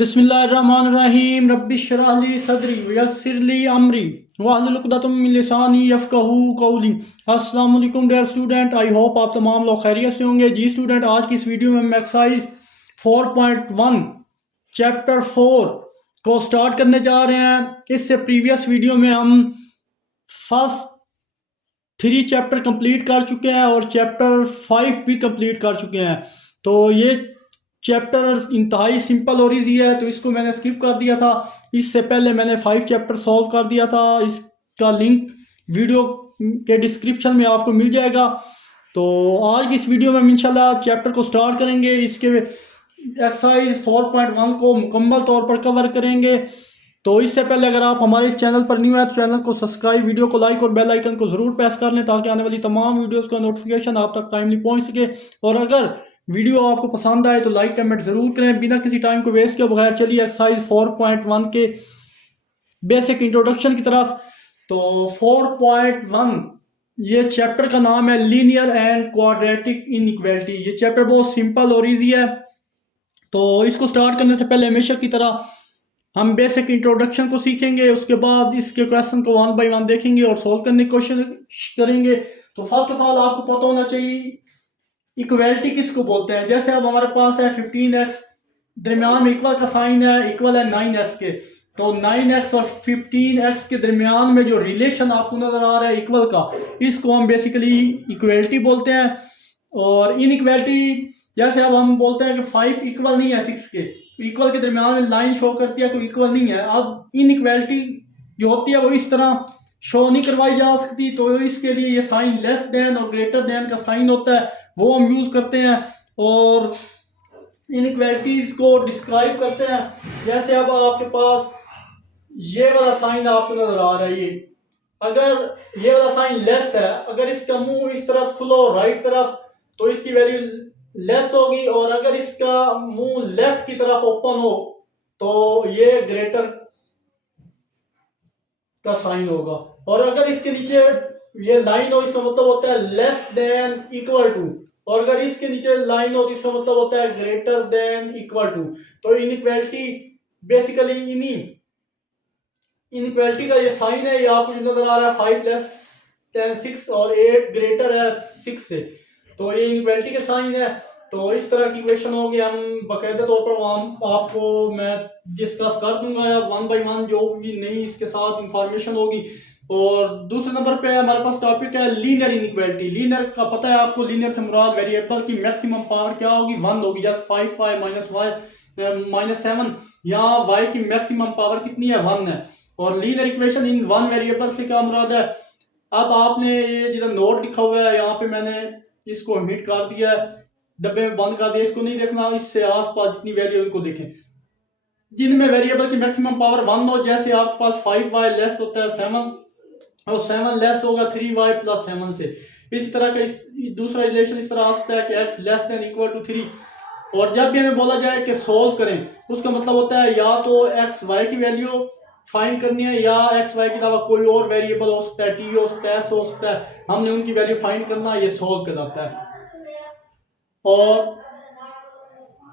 बिस्मिल्लाहिर्रहमानिर्रहीम रब्बिश्रह ली सदरी वयस्सिर ली अमरी वहलुल उक़दतम मिन लिसानी यफ़क़हू क़ौली। अस्सलाम वालेकुम डियर स्टूडेंट, आई होप आप तमाम लोग खैरियत से होंगे। जी स्टूडेंट, आज की इस वीडियो में हम एक्सरसाइज 4.1 चैप्टर 4 को स्टार्ट करने जा रहे हैं। इससे प्रीवियस वीडियो में हम फर्स्ट 3 चैप्टर कंप्लीट कर चुके हैं और चैप्टर 5 भी कंप्लीट कर चुके हैं। तो ये चैप्टर इंतहाई सिंपल और ईजी है, तो इसको मैंने स्किप कर दिया था। इससे पहले मैंने 5 चैप्टर सॉल्व कर दिया था। इसका लिंक वीडियो के डिस्क्रिप्शन में आपको मिल जाएगा। तो आज की इस वीडियो में हम इंशाल्लाह चैप्टर को स्टार्ट करेंगे। इसके एक्सरसाइज 4.1 को मुकम्मल तौर पर कवर करेंगे। तो इससे पहले अगर आप हमारे इस चैनल पर न्यू है तो चैनल को सब्सक्राइब, वीडियो को लाइक और बेल आइकन को ज़रूर प्रेस कर लें ताकि आने वाली तमाम वीडियोस का नोटिफिकेशन आप तक टाइमली पहुंच सके। और अगर वीडियो आपको पसंद आए तो लाइक कमेंट ज़रूर करें। बिना किसी टाइम को वेस्ट किए बगैर चलिए एक्सरसाइज 4.1 के बेसिक इंट्रोडक्शन की तरफ। तो 4.1 ये चैप्टर का नाम है लीनियर एंड क्वाड्रेटिक इनइक्वालिटी। ये चैप्टर बहुत सिंपल और ईजी है। तो इसको स्टार्ट करने से पहले हमेशा की तरह हम बेसिक इंट्रोडक्शन को सीखेंगे, उसके बाद इसके क्वेश्चन को 1 बाय 1 देखेंगे और सोल्व करने की कोशिश करेंगे। तो फर्स्ट ऑफ ऑल आपको पता होना चाहिए इक्वलिटी किसको बोलते हैं। जैसे अब हमारे पास है 15x, दरमियान में इक्वल का साइन है, इक्वल है 9x के। तो 9x और 15x के दरमियान में जो रिलेशन आपको नजर आ रहा है इक्वल का, इसको हम बेसिकली इक्वलिटी बोलते हैं। और इनइक्वालिटी जैसे अब हम बोलते हैं कि 5 इक्वल नहीं है 6 के, इक्वल के दरमियान में लाइन शो करती है कोई इक्वल नहीं है। अब इनइक्वालिटी जो होती है वो इस तरह शो नहीं करवाई जा सकती, तो इसके लिए ये साइन लेस देन और ग्रेटर देन का साइन होता है, वो हम यूज करते हैं और इनइक्वालिटीज को डिस्क्राइब करते हैं। जैसे अब आपके पास ये वाला साइन आपको नजर आ रहा है, ये अगर ये वाला साइन लेस है, अगर इसका मुंह इस तरफ खुला हो राइट तरफ तो इसकी वैल्यू लेस होगी, और अगर इसका मुंह लेफ्ट की तरफ ओपन हो तो ये ग्रेटर का साइन होगा। और अगर इसके नीचे ये लाइन हो इसका मतलब होता है लेस देन इक्वल टू, और अगर इसके नीचे लाइन हो तो इसका मतलब होता है ग्रेटर देन इक्वल टू। तो इनइक्वालिटी बेसिकली इनइक्वालिटी का ये साइन है, ये आपको नजर आ रहा है 5 लेस देन 6 और 8 ग्रेटर है 6 से, तो ये इनइक्वालिटी के साइन है। तो इस तरह की क्वेश्चन होगी, हम बाकायदा तौर पर आपको मैं डिस्कस कर दूंगा या 1 बाय 1 जो भी नई इसके साथ इंफॉर्मेशन होगी। और दूसरे नंबर पे हमारे पास टॉपिक है लीनियर इनइक्वालिटी। लीनियर का पता है आपको, लीनियर से मुराद वेरिएबल की मैक्सिमम पावर क्या होगी, 1 होगी। जैसे 5y माइनस 7, यहाँ y की मैक्सिमम पावर कितनी है, 1 है। और लीनियर इक्वेशन इन 1 वेरिएबल से क्या मुराद है। अब आपने ये जो नोट लिखा हुआ है यहाँ पे मैंने इसको हिट कर दिया है, डब्बे में बंद कर दिया, इसको नहीं देखना, इससे आसपास जितनी वैल्यू उनको देखें जिनमें वेरिएबल की मैक्सिमम पावर 1 हो। जैसे आपके पास 5y लेस होता है 7 और 7 लेस होगा 3y प्लस 7 से। इस तरह का दूसरा रिलेशन इस तरह आ सकता है कि x less than equal to 3। और जब भी हमें बोला जाए कि सोल्व करें, उसका मतलब होता है या तो x y की वैल्यू फाइंड करनी है या x y के अलावा कोई और वेरिएबल हो सकता है, t हो सकता है, s हो सकता है, हमने उनकी वैल्यू फाइंड करना, ये सोल्व कर जाता है। और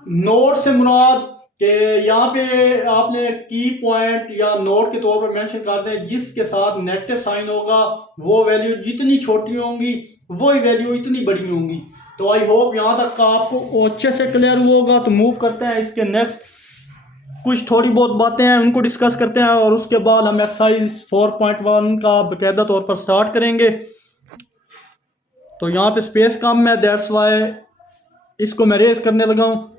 नोट से मुराद कि यहाँ पे आपने की पॉइंट या नोट के तौर पर मेंशन कर दें जिसके साथ नेगेटिव साइन होगा, वो वैल्यू जितनी छोटी होंगी वही वैल्यू इतनी बड़ी होंगी। तो आई होप यहाँ तक का आपको अच्छे से क्लियर हुआ होगा। तो मूव करते हैं इसके नेक्स्ट, कुछ थोड़ी बहुत बातें हैं उनको डिस्कस करते हैं और उसके बाद हम एक्सरसाइज 4.1 का बाकायदा तौर पर स्टार्ट करेंगे। तो यहाँ पे स्पेस कम है, दैट्स वाई इसको मैं रेज करने लगा हूँ।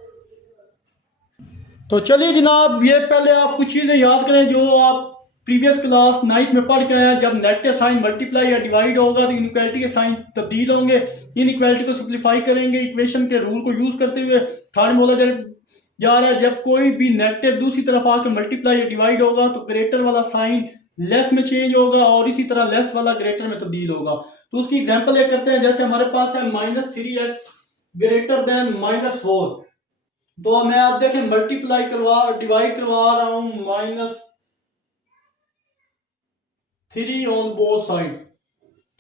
तो चलिए जनाब, ये पहले आप कुछ चीज़ें याद करें जो आप प्रीवियस क्लास 9th में पढ़ के आए हैं। जब नेगेटिव साइन मल्टीप्लाई या डिवाइड होगा तो इनइक्वालिटी के साइन तब्दील होंगे। इनइक्वालिटी को सिंप्लीफाई करेंगे इक्वेशन के रूल को यूज करते हुए। थर्ड में बोला जा रहा है जब कोई भी नेगेटिव दूसरी तरफ आकर मल्टीप्लाई या डिवाइड होगा तो ग्रेटर वाला साइन लेस में चेंज होगा और इसी तरह लेस वाला ग्रेटर में तब्दील होगा। तो उसकी एग्जाम्पल ये करते हैं। जैसे हमारे पास है -3x ग्रेटर देन -4, तो मैं आप देखें मल्टीप्लाई डिवाइड करवा रहा हूं -3 ऑन बोथ साइड।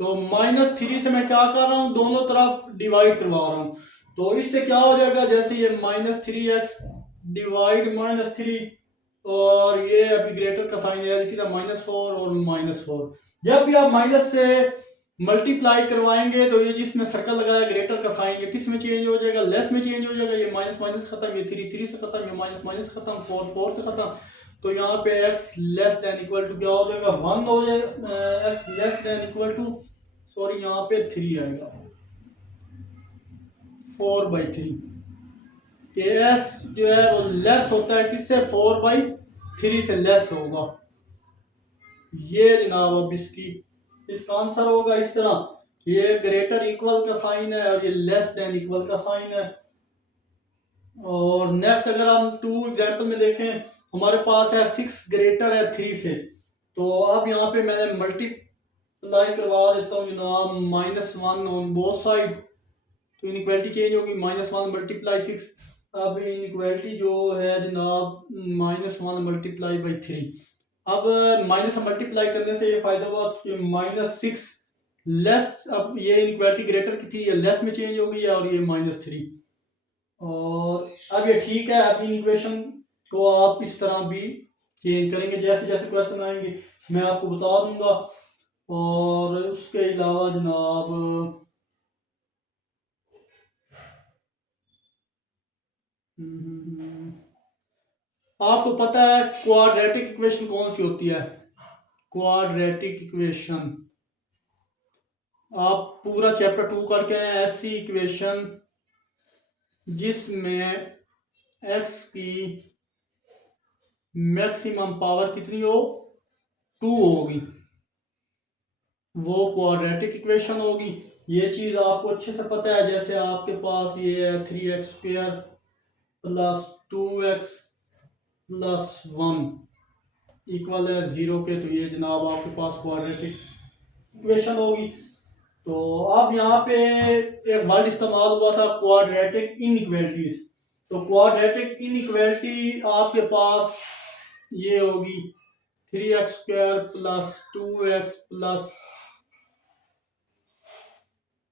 तो -3 से मैं क्या कर रहा हूं, दोनों तरफ डिवाइड करवा रहा हूं। तो इससे क्या हो जाएगा, जैसे ये -3x डिवाइड -3, और ये अभी ग्रेटर का साइन है -4 और -4। जब भी आप माइनस से मल्टीप्लाई करवाएंगे तो ये जिसमें सर्कल लगाया ग्रेटर का साइन, ये किस में चेंज हो जाएगा, लेस में चेंज हो जाएगा। ये माइनस माइनस खत्म, ये 3 से खत्म, ये माइनस माइनस खत्म, 4 से खत्म। तो यहाँ पे x less than equal to क्या हो जाएगा, 1 हो जाएगा। x less than equal to, sorry यहाँ पे 3 आएगा, 4/3। कि s जो है वो लेस होता है किससे, 4/3 से लेस होगा। ये जनाब अब इसका आंसर होगा इस तरह, ये ग्रेटर इक्वल का साइन है और ये लेस देन इक्वल का साइन है। और नेक्स्ट अगर हम 2 एग्जांपल में देखें, हमारे पास है 6 ग्रेटर है 3 से। तो अब यहाँ पे मैं मल्टीप्लाई करवा देता हूँ जनाब -1 ऑन बोथ साइड, तो इनइक्वालिटी चेंज होगी, -1 मल्टीप्लाई 6। अब इनइक्वालिटी जो है जनाब -1 मल्टीप्लाई बाई 3। अब माइनस मल्टीप्लाई करने से ये फायदा हुआ कि -6 लेस, अब ये इनइक्वालिटी ग्रेटर की थी, ये लेस में चेंज होगी और ये -3। और अब ये ठीक है। अब इन इक्वेशन को आप इस तरह भी चेंज करेंगे, जैसे जैसे क्वेश्चन आएंगे मैं आपको बता दूंगा। और उसके अलावा जनाब आपको पता है क्वाड्रेटिक इक्वेशन कौन सी होती है, क्वाड्रेटिक इक्वेशन आप पूरा चैप्टर 2 करके हैं। ऐसी इक्वेशन जिसमें x की मैक्सिमम पावर कितनी हो, 2 होगी, वो क्वाड्रेटिक इक्वेशन होगी। ये चीज आपको अच्छे से पता है। जैसे आपके पास ये है 3x² + 2x + 1 इक्वल है 0 के, तो ये जनाब आपके पास क्वाड्रेटिक इक्वेशन होगी। तो अब यहाँ पे एक वर्ड इस्तेमाल हुआ था क्वाड्रेटिक इनइक्वालिटीज। तो क्वाड्रेटिक इनइक्वालिटी आपके पास ये होगी 3x² + 2x +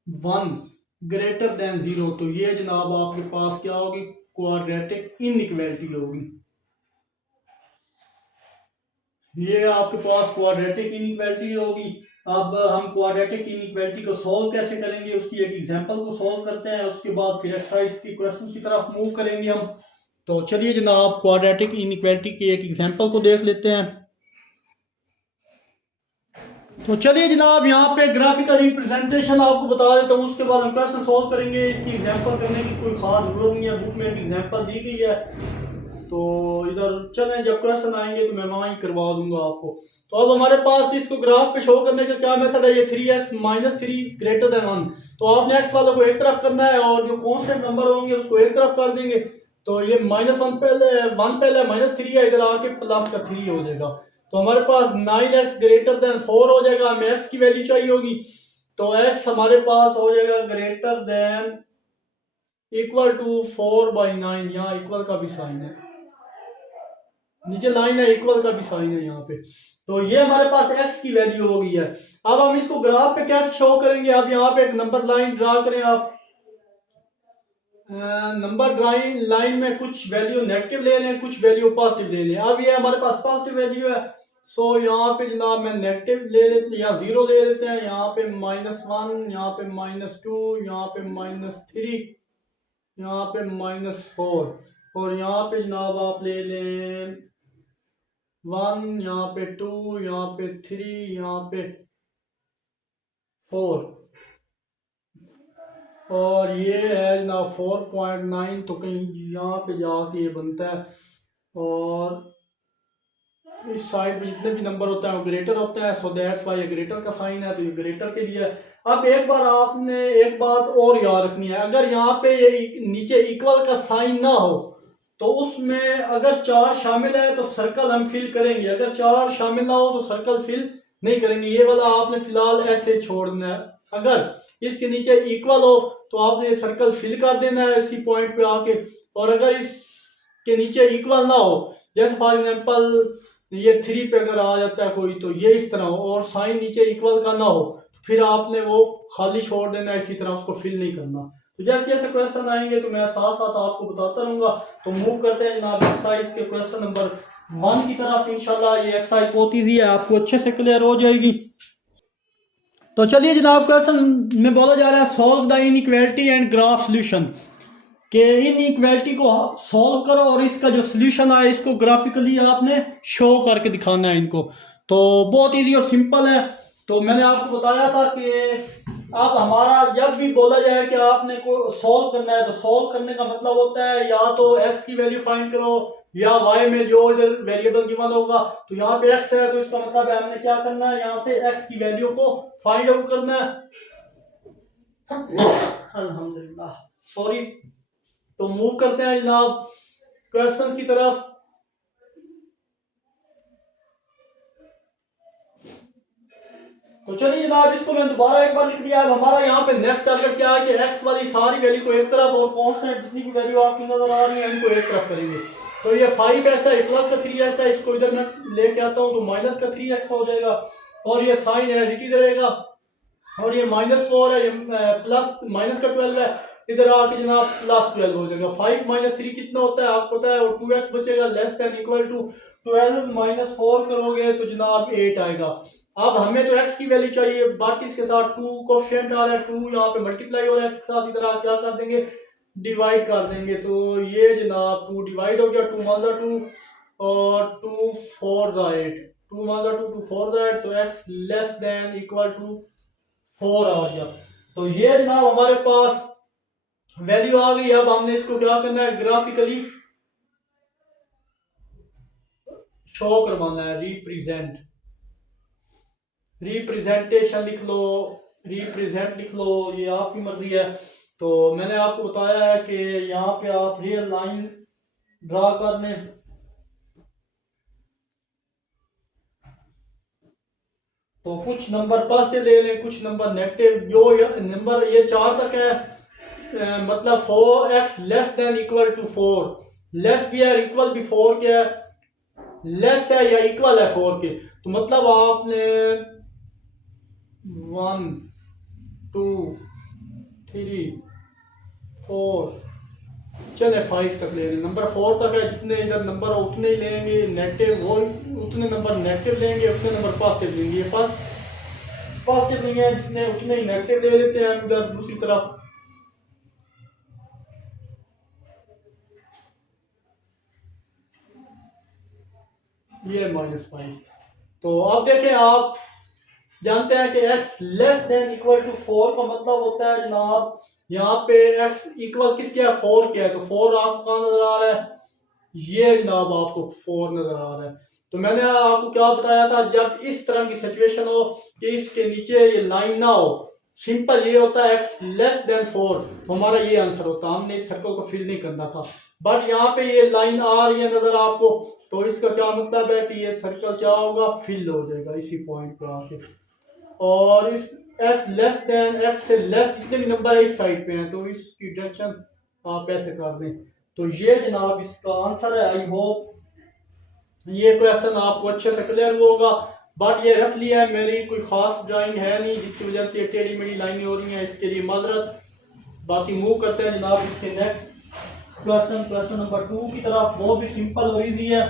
1 ग्रेटर देन 0। तो ये जनाब आपके पास क्या होगी, क्वाड्रेटिक इनइक्वालिटी होगी। ये आपके पास क्वाड्रेटिक इनइक्वालिटी होगी। अब हम क्वाड्रेटिक इनइक्वालिटी को सॉल्व कैसे करेंगे, उसकी एक एग्जांपल को सॉल्व करते हैं, उसके बाद फिर एक्सरसाइज की क्वेश्चन की तरफ मूव करेंगे हम। तो चलिए जनाब क्वाड्रेटिक इनइक्वालिटी की एक एग्जांपल को देख लेते हैं। तो चलिए जनाब यहाँ पे ग्राफिकल रिप्रेजेंटेशन आपको बता देता हूँ, उसके बाद हम क्वेश्चन सॉल्व करेंगे। इसकी एग्जांपल करने की कोई खास जरूरत नहीं है, बुक में एक एग्जांपल दी गई है। तो इधर चलें, जब क्वेश्चन आएंगे तो मैं वहाँ ही करवा दूंगा आपको। तो अब हमारे पास इसको ग्राफ पे शो करने का क्या मेथड है, ये 3x -3 ग्रेटर देन 1। तो आपने x वालों को एक तरफ करना है और जो कॉन्स्टेंट नंबर होंगे उसको एक तरफ कर देंगे। तो ये -1 पहले, 1 पहले, -3 है, इधर आके प्लस का 3 हो जाएगा। तो हमारे पास 9x ग्रेटर देन 4 हो जाएगा। हमें x की वैल्यू चाहिए होगी, तो x हमारे पास हो जाएगा ग्रेटर देन इक्वल टू 4/9। यहाँ इक्वल का भी साइन है, नीचे लाइन है, इक्वल का भी साइन है यहाँ पे। तो ये हमारे पास x की वैल्यू हो गई है। अब हम इसको ग्राफ पे कैसे शो करेंगे, अब यहाँ पे एक नंबर लाइन ड्रा करें आप। नंबर ड्राइंग लाइन में कुछ वैल्यू नेगेटिव ले लें, कुछ वैल्यू पॉजिटिव ले लें। अब ये हमारे पास पॉजिटिव वैल्यू है, सो यहाँ पे जनाब मैं नेगेटिव ले लेते हैं, यहाँ 0 ले लेते हैं। यहाँ पे -1, यहाँ पे -2, यहाँ पे -3, यहाँ पे -4, और यहाँ पे जनाब आप ले लें 1, यहाँ पे 2, यहाँ पे 3, यहाँ पे 4, और ये है ना 4.9। तो कहीं यहाँ पे जाके ये बनता है, और इस साइड में जितने भी नंबर होता है वो ग्रेटर होता है, सो दैट्स वाई ये ग्रेटर का साइन है, तो ये ग्रेटर के लिए। अब एक बार आपने एक बात और याद रखनी है, अगर यहाँ पे ये नीचे इक्वल का साइन ना हो तो उसमें अगर 4 शामिल है तो सर्कल हम फिल करेंगे, अगर 4 शामिल ना हो तो सर्कल फिल नहीं करेंगे। ये वाला आपने फिलहाल ऐसे छोड़ना है। अगर इसके नीचे इक्वल हो तो आपने सर्कल फिल कर देना है इसी पॉइंट पे आके, और अगर इसके नीचे इक्वल ना हो, जैसे फॉर एग्जांपल ये 3 पे अगर आ जाता है कोई, तो ये इस तरह हो और साइन नीचे इक्वल का ना हो, फिर आपने वो खाली छोड़ देना, इसी तरह उसको फिल नहीं करना। तो जैसे जैसे क्वेश्चन आएंगे तो मैं साथ साथ आपको बताता रहूँगा। तो मूव करते हैं जनाब एक्सरसाइज के क्वेश्चन नंबर 1 की तरफ। इंशाल्लाह ये एक्सरसाइज बहुत ईजी है, आपको अच्छे से क्लियर हो जाएगी। तो चलिए जनाब, क्वेश्चन में बोला जा रहा है solve the inequality and graph solution, कि इनइक्वालिटी को सॉल्व करो और इसका जो सॉल्यूशन आए इसको ग्राफिकली आपने शो करके दिखाना है इनको। तो बहुत इजी और सिंपल है। तो मैंने आपको बताया था कि अब हमारा जब भी बोला जाए कि आपने को सॉल्व करना है, तो सॉल्व करने का मतलब होता है या तो x की वैल्यू फाइंड करो या y में जो इधर वेरिएबल गिवन होगा। तो यहाँ पे x है तो इसका मतलब है हमने क्या करना है, यहाँ से x की वैल्यू को फाइंड आउट करना है। अल्हम्दुलिल्लाह, सॉरी। तो मूव करते हैं जनाब क्वेश्चन की तरफ। तो चलिए जनाब, इसको मैं दोबारा एक बार लिख दिया। अब हमारा यहाँ पे नेक्स्ट टारगेट क्या है कि x वाली सारी वैल्यू को एक तरफ और कांस्टेंट जितनी भी वैल्यू आपकी नजर आ रही है इनको एक तरफ करेंगे। तो ये 5x है, प्लस का 3x है, इसको इधर मैं लेके आता हूँ तो माइनस का 3x हो जाएगा। और ये साइन एज इट इज रहेगा। और ये -4 है, ये प्लस माइनस का 12 है, इधर आके जनाब +12 हो जाएगा। 5 - 3 कितना होता है आपको पता है, और 2x बचेगा लेस देन इक्वल टू 12 - 4 करोगे तो जनाब 8 आएगा। अब हमें तो x की वैल्यू चाहिए, बट इसके साथ 2 कोएफिशिएंट आ रहा है, 2 यहाँ पे मल्टीप्लाई हो रहा है x के साथ, इधर आप क्या कर देंगे, डिवाइड कर देंगे। तो ये जनाब 2 डिवाइड हो गया, 2 × 2 और 2 4 8, 2 × 2 2 4 8, तो x less than equal to 4 आ गया। तो ये जनाब हमारे पास वैल्यू आ गई। अब हमने इसको क्या करना है, ग्राफिकली शो करवाना है, रिप्रेजेंटेशन लिख लो, रिप्रेजेंट लिख लो, ये आपकी मर्जी है। तो मैंने आपको बताया है कि यहाँ पे आप रियल लाइन ड्रा कर लें। तो कुछ नंबर पॉजिटिव ले लें, कुछ नंबर नेगेटिव। जो नंबर ये 4 तक है, मतलब 4x less than equal to 4, less भी है इक्वल भी 4 के है, लेस है या इक्वल है 4 के। तो मतलब आपने 1 2 3 4 चले 5 तक ले लें। नंबर 4 तक है, जितने इधर नंबर है उतने ही लेंगे, नेगेटिव वो उतने नंबर नेगेटिव लेंगे, उतने नंबर पॉजिटिव लेंगे। ये पॉजिटिव नहीं है जितने उतने ही नेगेटिव ले लेते हैं इधर दूसरी तरफ। ये -5। तो अब देखें, आप जानते हैं कि x less than equal to 4 का मतलब होता है जनाब यहाँ पे x इक्वल किसके है, 4 के है। तो 4 आपको कहाँ नजर आ रहा है, ये जनाब आपको 4 नजर आ रहा है। तो मैंने आपको क्या बताया था, जब इस तरह की सिचुएशन हो कि इसके नीचे ये लाइन ना हो, सिंपल ये होता है x लेस देन 4, तो हमारा ये आंसर होता। हमने इस सर्कल को फिल नहीं करना था, बट यहाँ पे ये लाइन आ रही है नजर आपको, तो इसका क्या मतलब है कि ये सर्कल क्या होगा, फिल हो जाएगा इसी पॉइंट पे आके। और इस x लेस देन x से लेस जितने भी नंबर है इस साइड पे हैं, तो इसकी डायरेक्शन आप ऐसे कर दें। तो ये जनाब इसका आंसर है। आई होप ये क्वेश्चन आपको अच्छे से क्लियर होगा। बट ये रफली है, मेरी कोई खास ड्राइंग है नहीं जिसकी वजह से ये टेढ़ी मेढ़ी लाइनें हो रही हैं, इसके लिए माजरत। बाकी मूव करते हैं जनाब इसके नेक्स्ट क्वेश्चन नंबर 2 की तरफ। वो भी सिंपल और इजी है,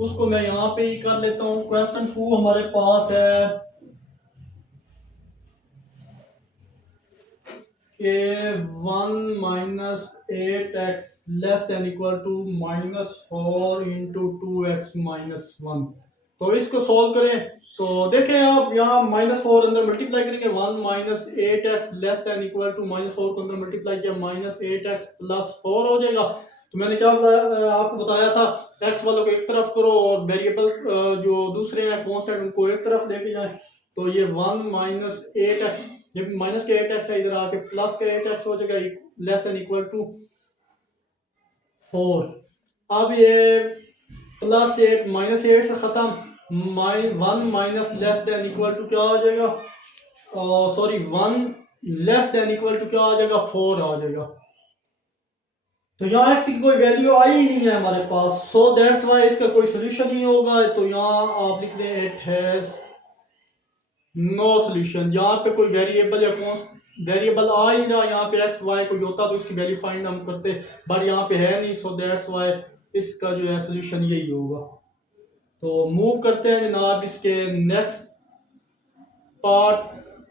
उसको मैं यहाँ पे ही कर लेता हूँ। क्वेश्चन 2 हमारे पास है कि 1 - 8x less than equal to -4 × 2x - 1। तो इसको सॉल्व करें। तो देखें आप यहाँ -4 अंदर मल्टीप्लाई करेंगे, 1 - 8x less than equal to -4 को अंदर मल्टीप्लाई किया, -8x + 4 हो जाएगा। तो मैंने क्या आपको बताया था, x वालों को एक तरफ करो और वेरिएबल जो दूसरे हैं कांस्टेंट उनको एक तरफ लेके जाएं। तो ये 1 - 8x, ये माइनस के 8x है, इधर आके प्लस के 8x हो जाएगा, लेस देन इक्वल टू 4। अब ये +8 -8 से खत्म, 1 - लेस देन इक्वल टू क्या आ जाएगा, sorry 1 less than equal to क्या आ जाएगा, 4 आ जाएगा। तो यहाँ x की कोई वैल्यू आई ही नहीं है हमारे पास, सो दैट्स वाई इसका कोई सोल्यूशन नहीं होगा। तो यहाँ आप लिख दें इट हैज नो सोल्यूशन। यहाँ पे कोई वेरिएबल या वेरिएबल आ ही नहीं रहा, यहाँ पे एक्स वाई कोई होता तो इसकी वैल्यू फाइंड हम करते, बट यहाँ पे है नहीं, सो दैट्स वाई इसका जो है सोल्यूशन यही होगा। तो मूव करते हैं जनाब इसके next part,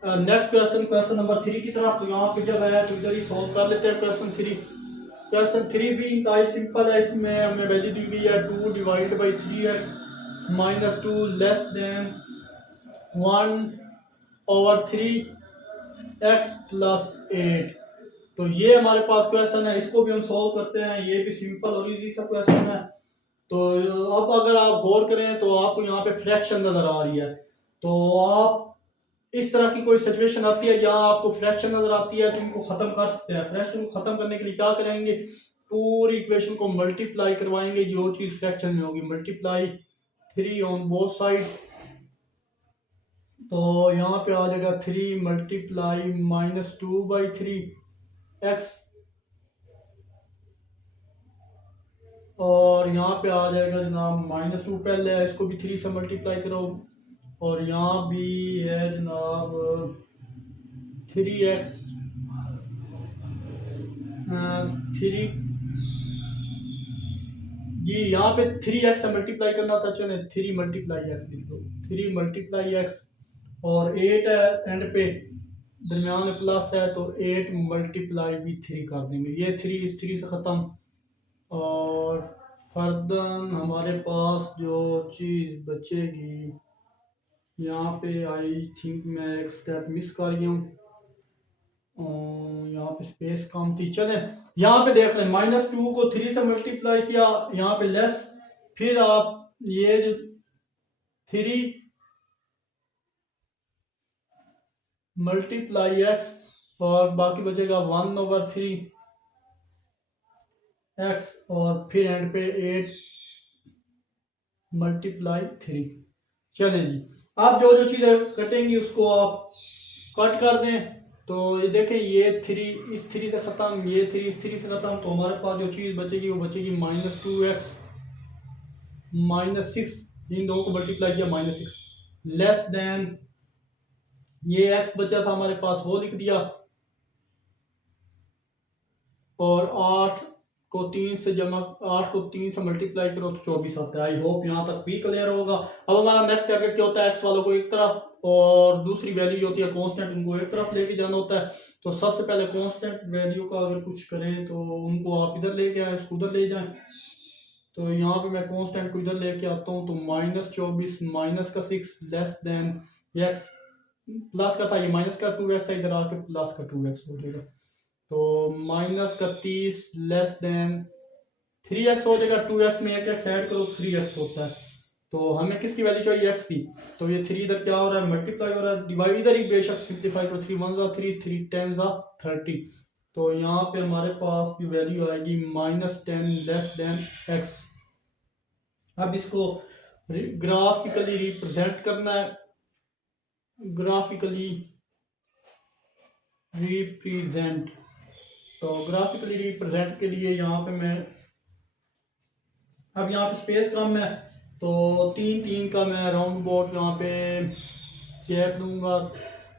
next question, question number 3 की तरफ। तो यहाँ पे जब है तो इधर ही सॉल्व कर लेते हैं क्वेश्चन 3। क्वेश्चन 3 भी इंतहाई सिंपल है, इसमें हमें वैल्यू दी गई है 2 divide by 3x minus 2 less than 1/3 x plus 8। तो ये हमारे पास क्वेश्चन है, इसको भी हम सॉल्व करते हैं। ये भी सिंपल और इजी सा क्वेश्चन है। तो अब अगर आप गौर करें तो आपको यहाँ पे फ्रैक्शन नजर आ रही है। तो आप इस तरह की कोई सिचुएशन आती है जहाँ आपको फ्रैक्शन नजर आती है तो इनको खत्म कर सकते हैं। फ्रैक्शन को खत्म करने के लिए क्या करेंगे, पूरी इक्वेशन को मल्टीप्लाई करवाएंगे, जो चीज फ्रैक्शन में होगी मल्टीप्लाई 3 ऑन बोथ साइड। तो यहाँ पे आ जाएगा 3 मल्टीप्लाई -2/3x, और यहाँ पे आ जाएगा जनाब -2, पहले है इसको भी 3 से मल्टीप्लाई करो, और यहाँ भी है जनाब 3x 3 जी, यहाँ पे 3x से मल्टीप्लाई करना था, चले 3 मल्टीप्लाई एक्स लिख दो, 3 मल्टीप्लाई एक्स, और 8 है एंड पे, दरमियान में प्लस है तो 8 मल्टीप्लाई भी 3 कर देंगे। ये 3 इस 3 से ख़त्म, और फर्दन हमारे पास जो चीज़ बचेगी, यहाँ पे आई थिंक मैं एक स्टेप मिस कर गया हूँ, यहाँ पे स्पेस कम थी। चले यहाँ पे देख लें, -2 को 3 से मल्टीप्लाई किया, यहाँ पे लेस, फिर आप ये जो 3 मल्टीप्लाई एक्स, और बाकी बचेगा 1/3x, और फिर एंड पे 8 मल्टीप्लाई 3। चलें जी, आप जो जो चीज़ें कटेंगी उसको आप कट कर दें। तो ये देखें, ये 3 इस 3 से ख़त्म, ये 3 इस 3 से ख़त्म, तो हमारे पास जो चीज़ बचेगी वो बचेगी -2x -6, इन दोनों को मल्टीप्लाई किया -6, लेस देन ये x बचा था हमारे पास वो लिख दिया, और 8 को 3 से जमा, 8 को 3 से मल्टीप्लाई करो तो 24 आता है। आई होप यहाँ तक भी क्लियर होगा। अब हमारा नेक्स्ट टारगेट क्या होता है, एक्स वालों को एक तरफ और दूसरी वैल्यू जो होती है कांस्टेंट, उनको एक तरफ लेके जाना होता है। तो सबसे पहले कांस्टेंट वैल्यू का अगर कुछ करें तो उनको आप इधर लेके आए, इसको उधर ले जाएं। तो यहाँ पे मैं कांस्टेंट को इधर लेके आता हूँ, तो -24 माइनस का 6 लेस देन एक्स, प्लस का था ये माइनस का 2x है, इधर आके प्लस का 2x हो जाएगा। तो -31 लेस देन 3x हो जाएगा, 2x में एक x ऐड करो 3x होता है। तो हमें किसकी वैल्यू चाहिए, x की। तो ये 3 इधर क्या हो रहा है, मल्टीप्लाई हो रहा है, डिवाइड इधर ही बेशक सिंप्लीफाई करो, 3 1 3 3 10 30। तो यहाँ पे हमारे पास की वैल्यू आएगी -10 लेस देन x। अब इसको ग्राफिकली रिप्रेजेंट करना है, ग्राफिकली रिप्रेजेंट। तो ग्राफिकली रिप्रेजेंट के लिए यहाँ पे मैं, अब यहाँ पे स्पेस कम है तो 3 3 का मैं राउंड बोर्ड यहाँ पे शेप दूंगा,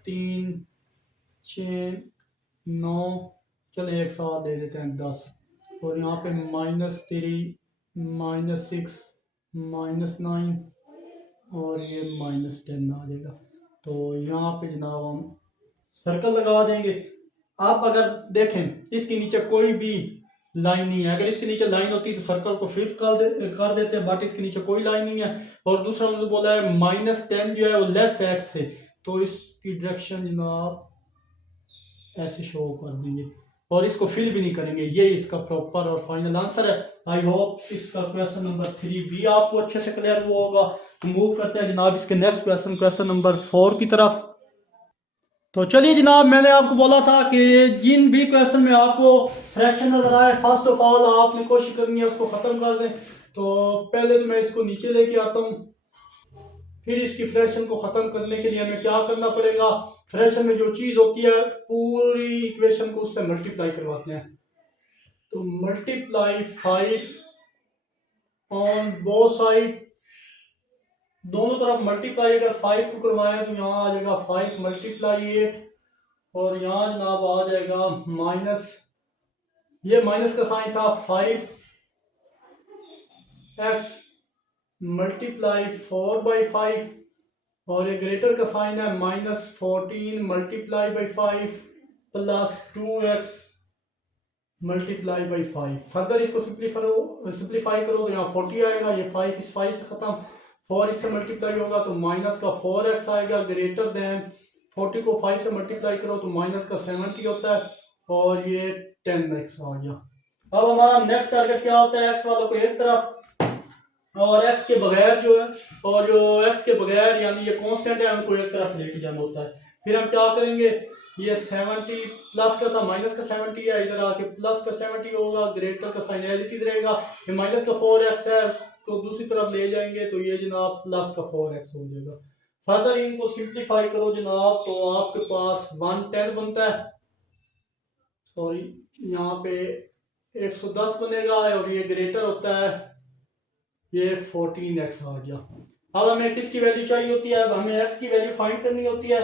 3 6 9, चले एक साथ दे देते हैं 10, और यहाँ पे -3 -6 -9, और ये -10 आ जाएगा। तो यहाँ पे जनाब हम सर्कल लगा देंगे। आप अगर देखें इसके नीचे कोई भी लाइन नहीं है, अगर इसके नीचे लाइन होती तो सर्कल को फिल कर देते, बट इसके नीचे कोई लाइन नहीं है। और दूसरा मुझे बोला है -10 जो है वो लेस एक्स से, तो इसकी डायरेक्शन जनाब ऐसे शो कर देंगे, और इसको फिल भी नहीं करेंगे। ये इसका प्रॉपर और फाइनल आंसर है। आई होप इसका क्वेश्चन नंबर 3 भी आपको अच्छे से क्लियर हुआ होगा। तो मूव करते हैं जनाब इसके नेक्स्ट क्वेश्चन, क्वेश्चन नंबर 4 की तरफ। तो चलिए जनाब, मैंने आपको बोला था कि जिन भी क्वेश्चन में आपको फ्रैक्शन नजर आए, फर्स्ट ऑफ ऑल आपने कोशिश करनी है उसको ख़त्म कर दें। तो पहले तो मैं इसको नीचे लेके आता हूँ, फिर इसकी फ्रैक्शन को ख़त्म करने के लिए हमें क्या करना पड़ेगा, फ्रैक्शन में जो चीज़ होती है पूरी इक्वेशन को उससे मल्टीप्लाई करवाते हैं। तो मल्टीप्लाई 5 ऑन बोथ साइड, दोनों तरफ मल्टीप्लाई, अगर 5 को करवाएं तो यहाँ आ जाएगा 5 × 8, और यहाँ जनाब आ जाएगा माइनस, ये माइनस का साइन था 5x मल्टीप्लाई 4/5, और ये ग्रेटर का साइन है -14 multiply by 5 plus 2x multiply by 5। Further इसको सिंप्लीफाई करो तो यहाँ 40 आएगा, ये 5 इस 5 से ख़त्म, 4 इससे मल्टीप्लाई होगा तो माइनस का 4x आएगा ग्रेटर दैन 40 को 5 से मल्टीप्लाई करो तो माइनस का 70 होता है, और ये 10x आ गया। अब हमारा नेक्स्ट टारगेट क्या होता है, x वालों को एक तरफ और x के बगैर जो है, और जो x के बगैर यानी ये कांस्टेंट है उनको एक तरफ लेके जाना होता है। फिर हम क्या करेंगे, ये 70 प्लस का था, माइनस का 70 है, इधर आके प्लस का 70 होगा, ग्रेटर का साइन एज इट इज रहेगा, ये माइनस का 4x है उसको दूसरी तरफ ले जाएंगे तो ये जनाब प्लस का 4x हो जाएगा। फर्दर इनको सिंप्लीफाई करो जनाब तो आपके पास 110 बनता है, सॉरी यहाँ पे 110 बनेगा, और ये ग्रेटर होता है, ये 14x आ गया। अब हमें किसकी वैल्यू चाहिए होती है, अब हमें x की वैल्यू फाइंड करनी होती है।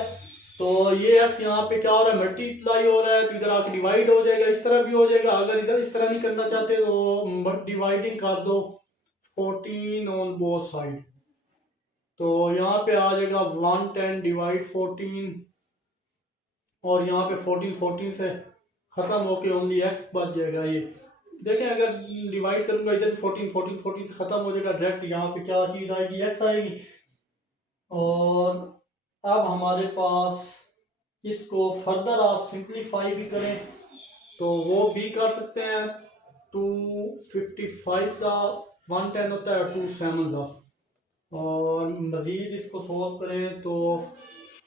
तो ये x यहाँ पे क्या हो रहा है, मल्टीप्लाई हो रहा है, तो इधर आके डिवाइड हो जाएगा, इस तरह भी हो जाएगा। अगर इधर इस तरह नहीं करना चाहते तो डिवाइडिंग कर दो 14 ऑन बोथ साइड, तो यहाँ पे आ जाएगा 110 डिवाइड 14, और यहाँ पे 14 से ख़त्म होके ओनली x बच जाएगा। ये देखें अगर डिवाइड करूंगा इधर 14 से ख़त्म हो जाएगा, डायरेक्ट यहाँ पे क्या चीज़ आएगी, x आएगी। और अब हमारे पास इसको फर्दर आप सिंप्लीफाई भी करें तो वो भी कर सकते हैं। 255 का 110 होता है और 2 7 का, और मज़ीद इसको सॉल्व करें तो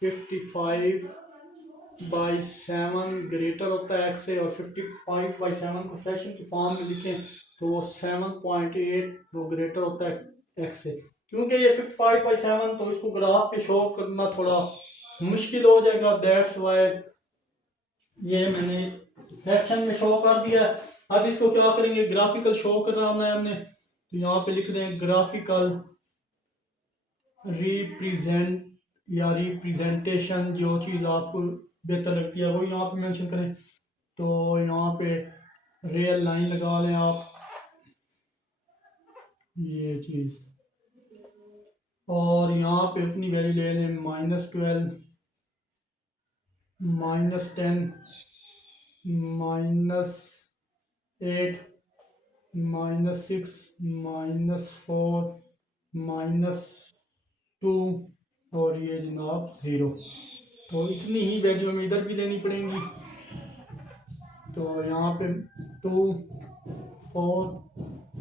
55/7 ग्रेटर होता है x से, और 55/7 को फ्रैक्शन की फॉर्म में लिखें तो 7.8 वो ग्रेटर होता है x से। क्योंकि ये 55/7 तो इसको ग्राफ पे शो करना थोड़ा मुश्किल हो जाएगा, दैट्स वाई ये मैंने फ्रैक्शन में शो कर दिया। अब इसको क्या करेंगे, ग्राफिकल शो करना है हमने, तो यहाँ पे लिख दें ग्राफिकल रिप्रेजेंट या रिप्रेजेंटेशन, जो चीज़ आपको बेहतर लगती है वो यहाँ पे मेंशन करें। तो यहाँ पे रियल लाइन लगा लें आप, ये चीज़, और यहाँ पे अपनी वैल्यू ले लें -12 -10 -8 -6 -4 -2 और ये जनाब 0। तो इतनी ही वैल्यू हमें इधर भी लेनी पड़ेंगी। तो यहाँ पे 2 4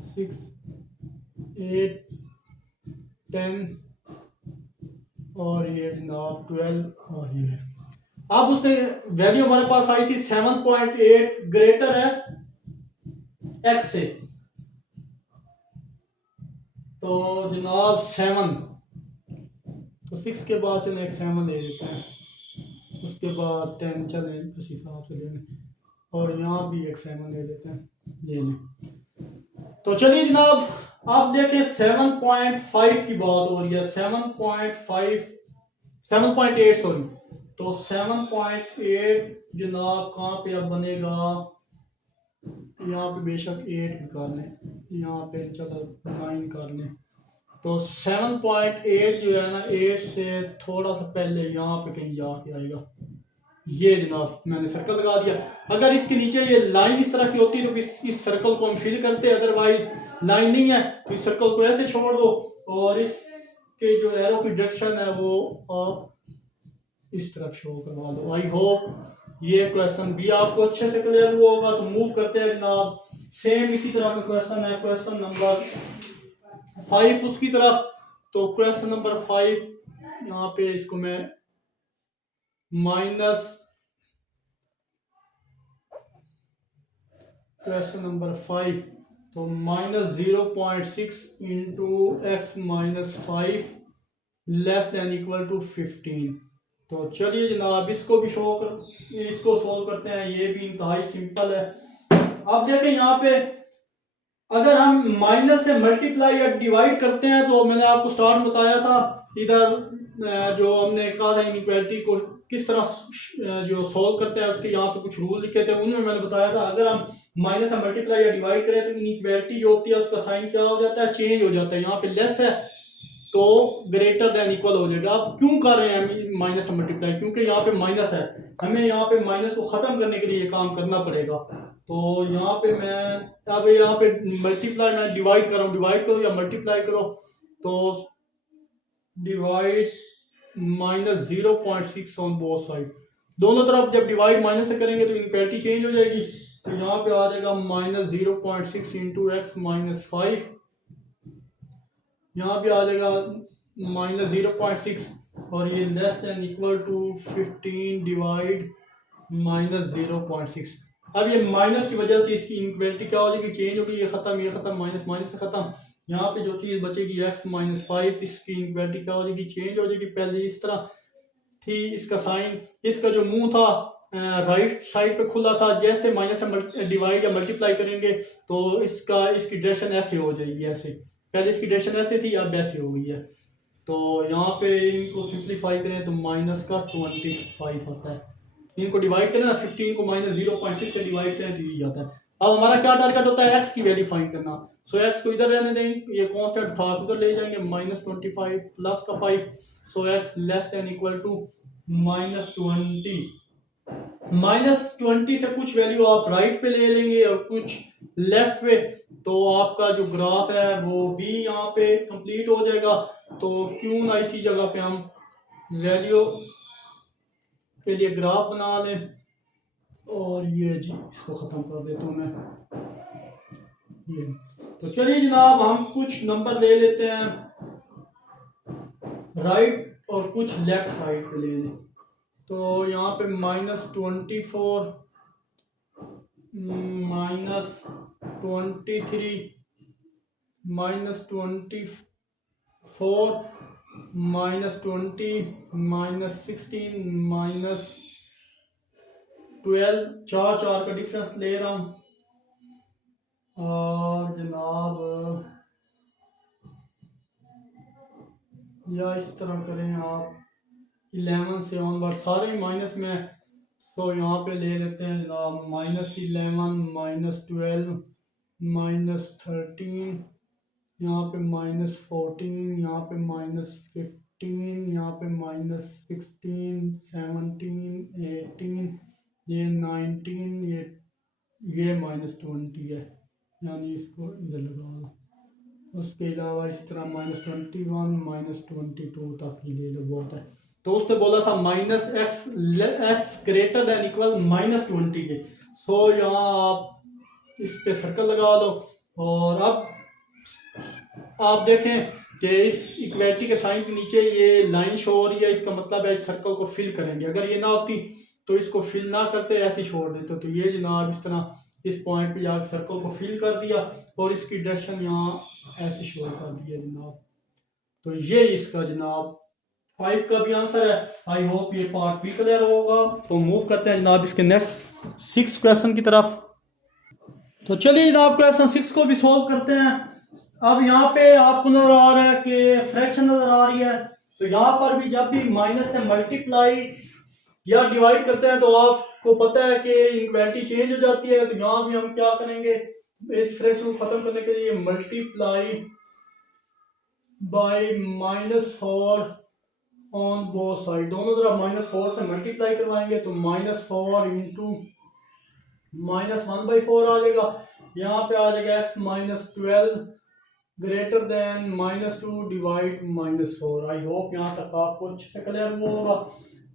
6 8 10 और ये जनाब 12 और ये। अब उसने वैल्यू हमारे पास आई थी 7.8 ग्रेटर है x से, तो जनाब 7, तो 6 के बाद चलें एक 7 ले लेते हैं, उसके बाद 10 चलें उस हिसाब से लेंगे, और यहाँ भी एक 7 ले लेते हैं, ये लें। तो चलिए जनाब आप देखें 7.5 की बात हो रही है, 7.8 सॉरी, तो 7.8 जनाब कहाँ पे अब बनेगा, यहाँ पे बेशक 8 कर लें, यहाँ पे चलो 9 कर लें, तो 7.8 जो है ना 8 से थोड़ा सा पहले यहाँ पे कहीं जाके आएगा। ये जनाब मैंने सर्कल लगा दिया। अगर इसके नीचे ये लाइन इस तरह की होती तो इस सर्कल को हम फिल करते, अदरवाइज लाइन नहीं है तो इस सर्कल को ऐसे छोड़ दो, और इसके जो एरो की डायरेक्शन है वो आप इस तरफ शो करवा दो। आई होप ये क्वेश्चन भी आपको अच्छे से क्लियर हुआ होगा। तो मूव करते हैं जनाब, सेम इसी तरह का क्वेश्चन है, क्वेश्चन नंबर 5 उसकी तरफ। तो क्वेश्चन नंबर 5 यहाँ पे इसको मैं क्वेश्चन नंबर 5, तो -0.6 into x -5 less than equal to 15। तो चलिए जनाब इसको भी इसको सोल्व करते हैं, ये भी इंतहाई सिंपल है। आप देखें यहाँ पे अगर हम माइनस से मल्टीप्लाई या डिवाइड करते हैं तो मैंने आपको स्टार्ट में बताया था इधर जो हमने कहा था इनइक्वालिटी को किस तरह जो सॉल्व करते हैं उसके यहाँ पे कुछ रूल लिखे थे, उनमें मैंने बताया था अगर हम माइनस से मल्टीप्लाई या डिवाइड करें तो इनइक्वालिटी जो होती है उसका साइन क्या हो जाता है, चेंज हो जाता है। यहाँ पे लेस है तो ग्रेटर देन इक्वल हो जाएगा। आप क्यों कर रहे हैं हम माइनस से मल्टीप्लाई, क्योंकि यहाँ पे माइनस है, हमें यहाँ पे माइनस को ख़त्म करने के लिए ये काम करना पड़ेगा। तो यहाँ पे मैं अब यहाँ पे मल्टीप्लाई मैं डिवाइड करूँ, डिवाइड करो या मल्टीप्लाई करो तो डिवाइड -0.6 ऑन बोथ साइड, दोनों तरफ जब डिवाइड माइनस से करेंगे तो इनइक्वालिटी चेंज हो जाएगी। तो यहाँ पे आ जाएगा -0.6 इंटू एक्स -5, यहाँ भी आ जाएगा -0.6 और ये less than equal to 15 divide -0.6। अब ये माइनस की वजह से इसकी इनइक्वालिटी क्या हो जाएगी, चेंज होगी, ये खत्म माइनस माइनस से खत्म। यहाँ पे जो चीज़ बचेगी x -5, इसकी इनइक्वालिटी क्या हो जाएगी, चेंज हो जाएगी। पहले इस तरह थी, इसका साइन, इसका जो मुंह था राइट साइड पे खुला था, जैसे माइनस से डिवाइड या मल्टीप्लाई करेंगे तो इसकी डायरेक्शन ऐसे हो जाएगी, ऐसे पहले इसकी डायरेक्शन ऐसे थी अब ऐसे हो गई है। तो यहाँ पे इनको सिंप्लीफाई करें तो माइनस का 25 आता है, इनको डिवाइड करें ना 15 को -0.6 से डिवाइड करें तो ये आता है। अब हमारा क्या टारगेट होता है, एक्स की वैल्यू फाइंड करना। सो एक्स को इधर रहने देंगे, ये कांस्टेंट उठा उधर ले जाएंगे, -25 प्लस का 5, so x less than equal to -20। -20 से कुछ वैल्यू आप राइट पे ले लेंगे और कुछ लेफ्ट पे, तो आपका जो ग्राफ है वो भी यहाँ पे कंप्लीट हो जाएगा। तो क्यों ना इसी जगह पे हम वैल्यू के लिए ग्राफ बना लें, और ये जी इसको ख़त्म कर देता हूँ मैं ये। तो चलिए जनाब हम कुछ नंबर ले लेते हैं राइट और कुछ लेफ्ट साइड पे ले लें। तो यहाँ पे -24 -23 -24 -20 -16 -12 का डिफरेंस ले रहा हूँ। और जनाब या इस तरह करें आप 11 से ऑनवर्ड सारे ही माइनस में, तो यहाँ पे ले लेते हैं जनाब -11 -12 -13, यहाँ पे -14, यहाँ पे -15, यहाँ पे -16 17 18, ये 19, ये -20 है, यानी इसको इधर लगा लो। उसके अलावा इस तरह -21 -22 तक ही ले लो, बहुत है। तो उसने बोला था -x ग्रेटर देन इक्वल -20 के। सो यहाँ आप इस पे सर्कल लगा लो और अब आप देखें कि इस इक्वेलिटी के साइन के नीचे ये लाइन शो हो रही है, इसका मतलब है इस सर्कल को फिल करेंगे। अगर ये ना होती तो इसको फिल ना करते, ऐसे छोड़ देते। तो ये जनाब इस तरह इस पॉइंट पे जाकर सर्कल को फिल कर दिया और इसकी डायरेक्शन यहाँ ऐसे शो कर दिया जनाब। तो ये इसका जनाब 5 का भी आंसर है। आई होप ये पार्ट भी क्लियर होगा। तो मूव करते हैं जनाब इसके नेक्स्ट 6 क्वेश्चन की तरफ। तो चलिए जनाब क्वेश्चन 6 को भी सोल्व करते हैं। अब यहाँ पे आपको नजर आ रहा है कि फ्रैक्शन नजर आ रही है। तो यहाँ पर भी जब भी माइनस से मल्टीप्लाई या डिवाइड करते हैं तो आपको पता है कि इक्वालिटी चेंज हो जाती है। तो यहाँ भी हम क्या करेंगे, इस फ्रैक्शन को खत्म करने के लिए multiply by -4 on both side, दोनों तरफ -4 से मल्टीप्लाई करवाएंगे तो -4 इंटू -1/4 आ जाएगा। यहाँ पे आ जाएगा x -12 greater than -2 divide -4। I hope यहाँ तक आपको अच्छे से क्लियर हुआ होगा।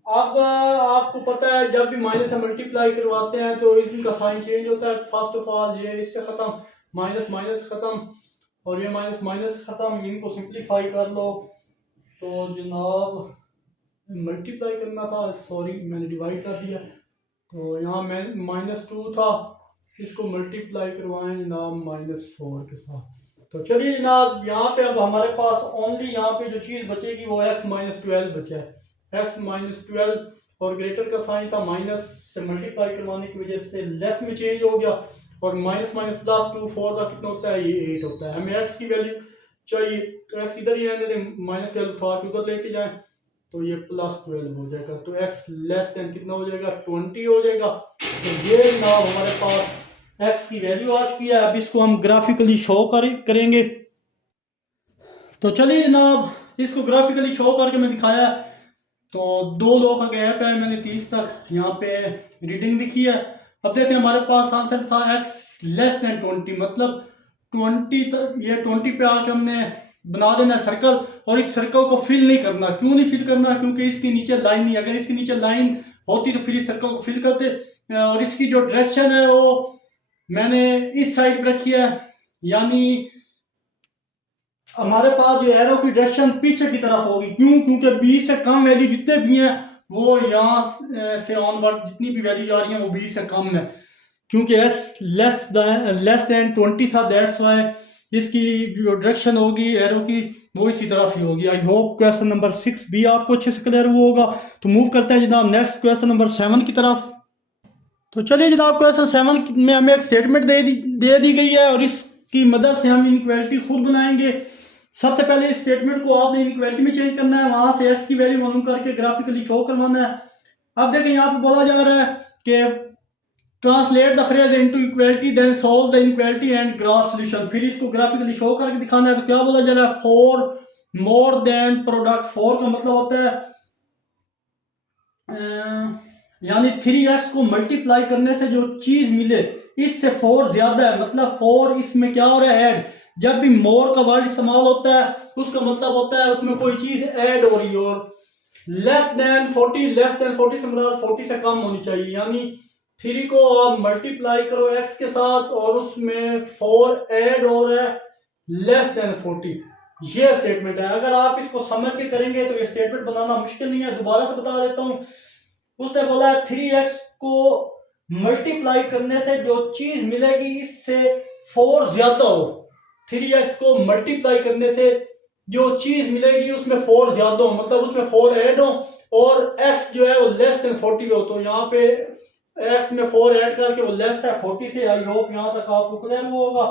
अब आपको पता है जब भी माइनस से मल्टीप्लाई करवाते हैं तो इसका साइन चेंज होता है। फर्स्ट ऑफ ऑल ये इससे ख़त्म, माइनस माइनस ख़त्म और ये माइनस माइनस ख़त्म, इनको सिंप्लीफाई कर लो। तो जनाब मल्टीप्लाई करना था, सॉरी मैंने डिवाइड कर दिया। तो यहाँ मैं -2 था, इसको मल्टीप्लाई करवाएं जनाब -4 के साथ। तो चलिए जनाब यहाँ पे अब हमारे पास ओनली यहाँ पे जो चीज़ बचेगी वो x -12 बचा है। x -12 और ग्रेटर का साइन था, माइनस से मल्टीप्लाई करवाने की वजह से लेस में चेंज हो गया और माइनस माइनस प्लस 2 4 का कितना होता है, ये 8 होता है। हमें एक्स की वैल्यू चाहिए तो एक्स इधर ही रहने दें, माइनस 12 उठा के उधर लेके जाएं तो ये प्लस 12 हो जाएगा। तो एक्स लेस देन कितना हो जाएगा, 20 हो जाएगा। तो ये जनाब हमारे पास एक्स की वैल्यू आ चुकी है। अब इसको हम ग्राफिकली शो करेंगे। तो चलिए जनाब इसको ग्राफिकली शो करके मैं दिखाया। तो 2 लोग का गैप है, मैंने 30 तक यहाँ पे रीडिंग लिखी है। अब देखिए हमारे पास आंसर था एक्स लेस देन 20, मतलब 20 तक, ये 20 पे आके हमने बना देना सर्कल और इस सर्कल को फिल नहीं करना। क्यों नहीं फिल करना, क्योंकि इसके नीचे लाइन नहीं, अगर इसके नीचे लाइन होती तो फिर इस सर्कल को फिल करते। और इसकी जो डायरेक्शन है वो मैंने इस साइड पर रखी है, यानी हमारे पास जो एरो की डायरेक्शन पीछे की तरफ होगी। क्यों, क्योंकि 20 से कम वैल्यू जितने भी हैं वो यहाँ से ऑनवर्ड जितनी भी वैल्यू जा रही है वो 20 से कम है। क्योंकि एस लेस देन 20 था, दैट्स वाई इसकी जो डायरेक्शन होगी एरो की वो इसी तरफ ही होगी। आई होप क्वेश्चन नंबर 6 भी आपको अच्छे से क्लियर हुआ होगा। तो मूव करते हैं जनाब नेक्स्ट क्वेश्चन नंबर 7 की तरफ। तो चलिए जनाब क्वेश्चन 7 में हमें एक स्टेटमेंट दे दी गई है और इसकी मदद से हम इनइक्वालिटी खुद बनाएंगे। सबसे पहले इस स्टेटमेंट को आपने इनइक्वालिटी में चेंज करना है, वहां से एक्स की वैल्यू मालूम करके ग्राफिकली शो करवाना है। अब देखें यहाँ पे बोला जा रहा है कि translate the phrase into equality then solve the inequality and graph solution. फिर इसको ग्राफिकली शो करके दिखाना है। तो क्या बोला जा रहा है, for more than product. For का मतलब होता है यानी 3x को मल्टीप्लाई करने से जो चीज मिले इससे 4 ज्यादा है, मतलब 4 इसमें क्या हो रहा है, ऐड। जब भी मोर का वर्ड इस्तेमाल होता है उसका मतलब होता है उसमें कोई चीज ऐड हो रही है। और लेस देन 40 से मुराद 40 से कम होनी चाहिए, यानी 3 को आप मल्टीप्लाई करो x के साथ और उसमें 4 ऐड हो रहा है लेस देन 40। ये स्टेटमेंट है। अगर आप इसको समझ के करेंगे तो ये स्टेटमेंट बनाना मुश्किल नहीं है। दोबारा से बता देता हूं, उसने बोला है 3x को मल्टीप्लाई करने से जो चीज मिलेगी इससे 4 ज्यादा हो। 3x को मल्टीप्लाई करने से जो चीज मिलेगी उसमें 4 ज्यादा हो, मतलब उसमें 4 ऐड हो और x जो है वो लेस देन 40 हो। तो यहाँ पे x में 4 ऐड करके वो लेस है 40 से। आई होप यहाँ तक आपको क्लियर हुआ होगा।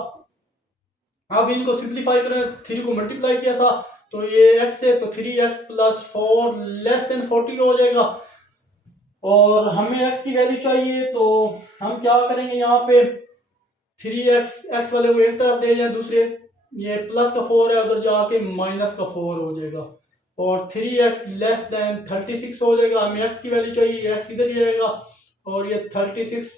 अब इनको सिंप्लीफाई करें, 3 को मल्टीप्लाई किया था तो ये x से, तो 3x प्लस 4 लेस देन 40 हो जाएगा। और हमें x की वैल्यू चाहिए तो हम क्या करेंगे, यहाँ पे 3x x वाले को एक तरफ ले जाए, दूसरे ये प्लस का 4 है उधर जाके माइनस का 4 हो जाएगा और 3x लेस देन 36 हो जाएगा। हमें x की वैल्यू चाहिए, x इधर ही रहेगा और ये 36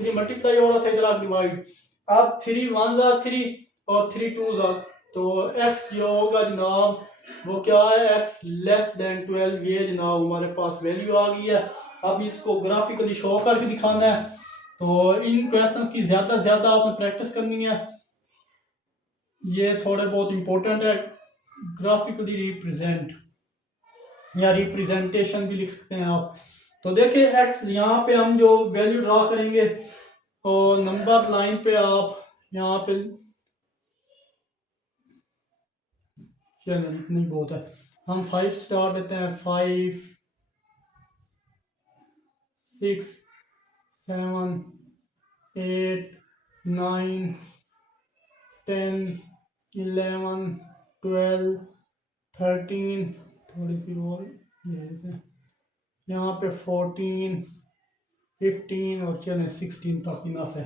3 मल्टीप्लाई हो रहा था इधर डिवाइड। अब 3 1 जा 3 और 3 2 जा, तो x जो होगा जनाब वो क्या है, x लेस देन 12। ये जनाब हमारे पास वैल्यू आ गई है। अब इसको ग्राफिकली शो करके दिखाना है। तो इन क्वेश्चंस की ज़्यादा से ज़्यादा आपने प्रैक्टिस करनी है, ये थोड़े बहुत इंपॉर्टेंट है। ग्राफिकली रिप्रेजेंट या रिप्रेजेंटेशन भी लिख सकते हैं आप। तो देखिए x यहाँ पे हम जो वैल्यू ड्रा करेंगे और नंबर लाइन पे आप यहाँ पे चलिए इतना ही बहुत है, हम 5 स्टार देते हैं। 5 6 7 8 9 10 11 12 13, थोड़ी सी और ये देते हैं यहाँ पे 14 15 और चलें 16 तक इनफ है।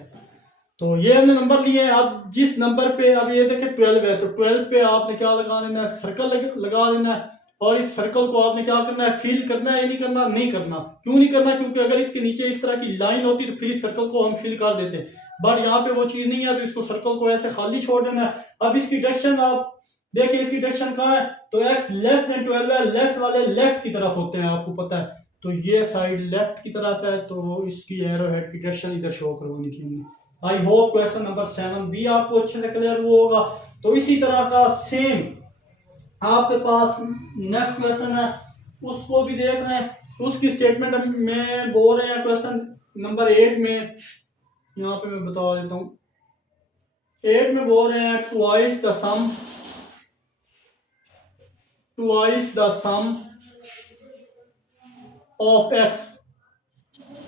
तो ये हमने नंबर लिए हैं। अब जिस नंबर पे, अब ये देखें 12 है, तो 12 पे आपने क्या लगा देना है, सर्कल लगा देना है और इस सर्कल को आपने क्या करना है, फिल करना है। या नहीं करना, नहीं करना। क्यों नहीं करना, क्योंकि अगर इसके नीचे इस तरह की लाइन होती तो फिर इस सर्कल को हम फिल कर देते, बट यहाँ पे वो चीज़ नहीं है तो इसको सर्कल को ऐसे खाली छोड़ देना है। अब इसकी डायरेक्शन आप देखिए, इसकी डायरेक्शन कहाँ है, तो x लेस देन 12 है, लेस वाले लेफ्ट की तरफ होते हैं, आपको पता है। तो ये साइड लेफ्ट की तरफ है तो इसकी एरो हेड की डायरेक्शन इधर शो करवानी थी हमने। आई होप क्वेश्चन नंबर 7 भी आपको अच्छे से क्लियर हुआ होगा। तो इसी तरह का सेम आपके पास नेक्स्ट क्वेश्चन है, उसको भी देख रहे हैं। उसकी स्टेटमेंट में बोल रहे हैं क्वेश्चन नंबर 8 में, यहाँ पे मैं बता देता हूँ। 8 में बोल रहे हैं twice the sum of x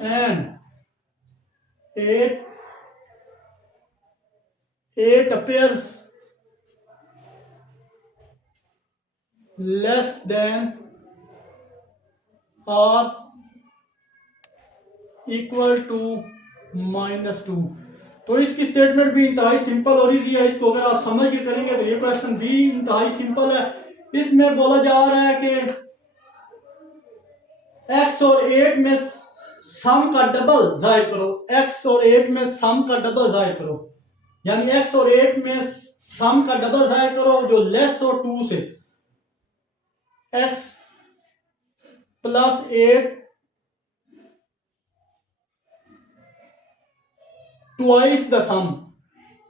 and 8 8 appears less than or equal to -2। तो इसकी स्टेटमेंट भी इंतहाई सिंपल और ईजी है। इसको अगर आप समझ के करेंगे तो ये क्वेश्चन भी इंतहाई सिंपल है। इसमें बोला जा रहा है कि x और 8 में सम का डबल जाहिर करो। x और 8 में सम का डबल जाहिर करो, यानी x और 8 में सम का डबल जाहिर करो जो लेस हो 2 से। x प्लस 8 ट्वाइस द सम,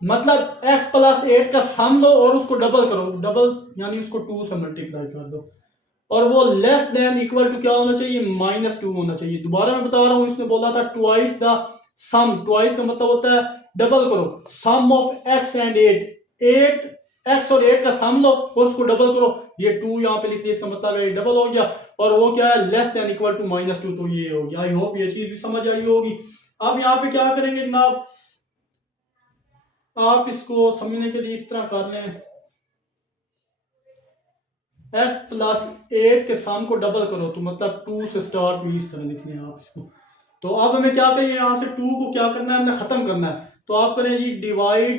मतलब x प्लस 8 का सम लो और उसको डबल करो, डबल यानी उसको 2 से मल्टीप्लाई कर दो, और वो लेस देन इक्वल टू क्या होना चाहिए, -2 होना चाहिए। दोबारा मैं बता रहा हूं, इसने बोला था ट्वाइस द सम। ट्वाइस का मतलब होता है डबल करो। सम ऑफ x एंड 8 x और 8 का सम लो और उसको डबल करो। ये 2 यहाँ पे लिख दिया, इसका मतलब है डबल हो गया, और वो क्या है, लेस देन इक्वल टू -2, तो ये हो गया। आई होप ये चीज भी समझ आई होगी। अब यहाँ पे क्या करेंगे जनाब, आप इसको समझने के लिए इस तरह कर लें, x प्लस 8 के सम को डबल करो, तो मतलब 2 से स्टार्ट हुई, इस तरह लिखने हैं आप इसको। तो अब हमें क्या करें, यहाँ से 2 को क्या करना है, हमने खत्म करना है। तो आप करें जी डिवाइड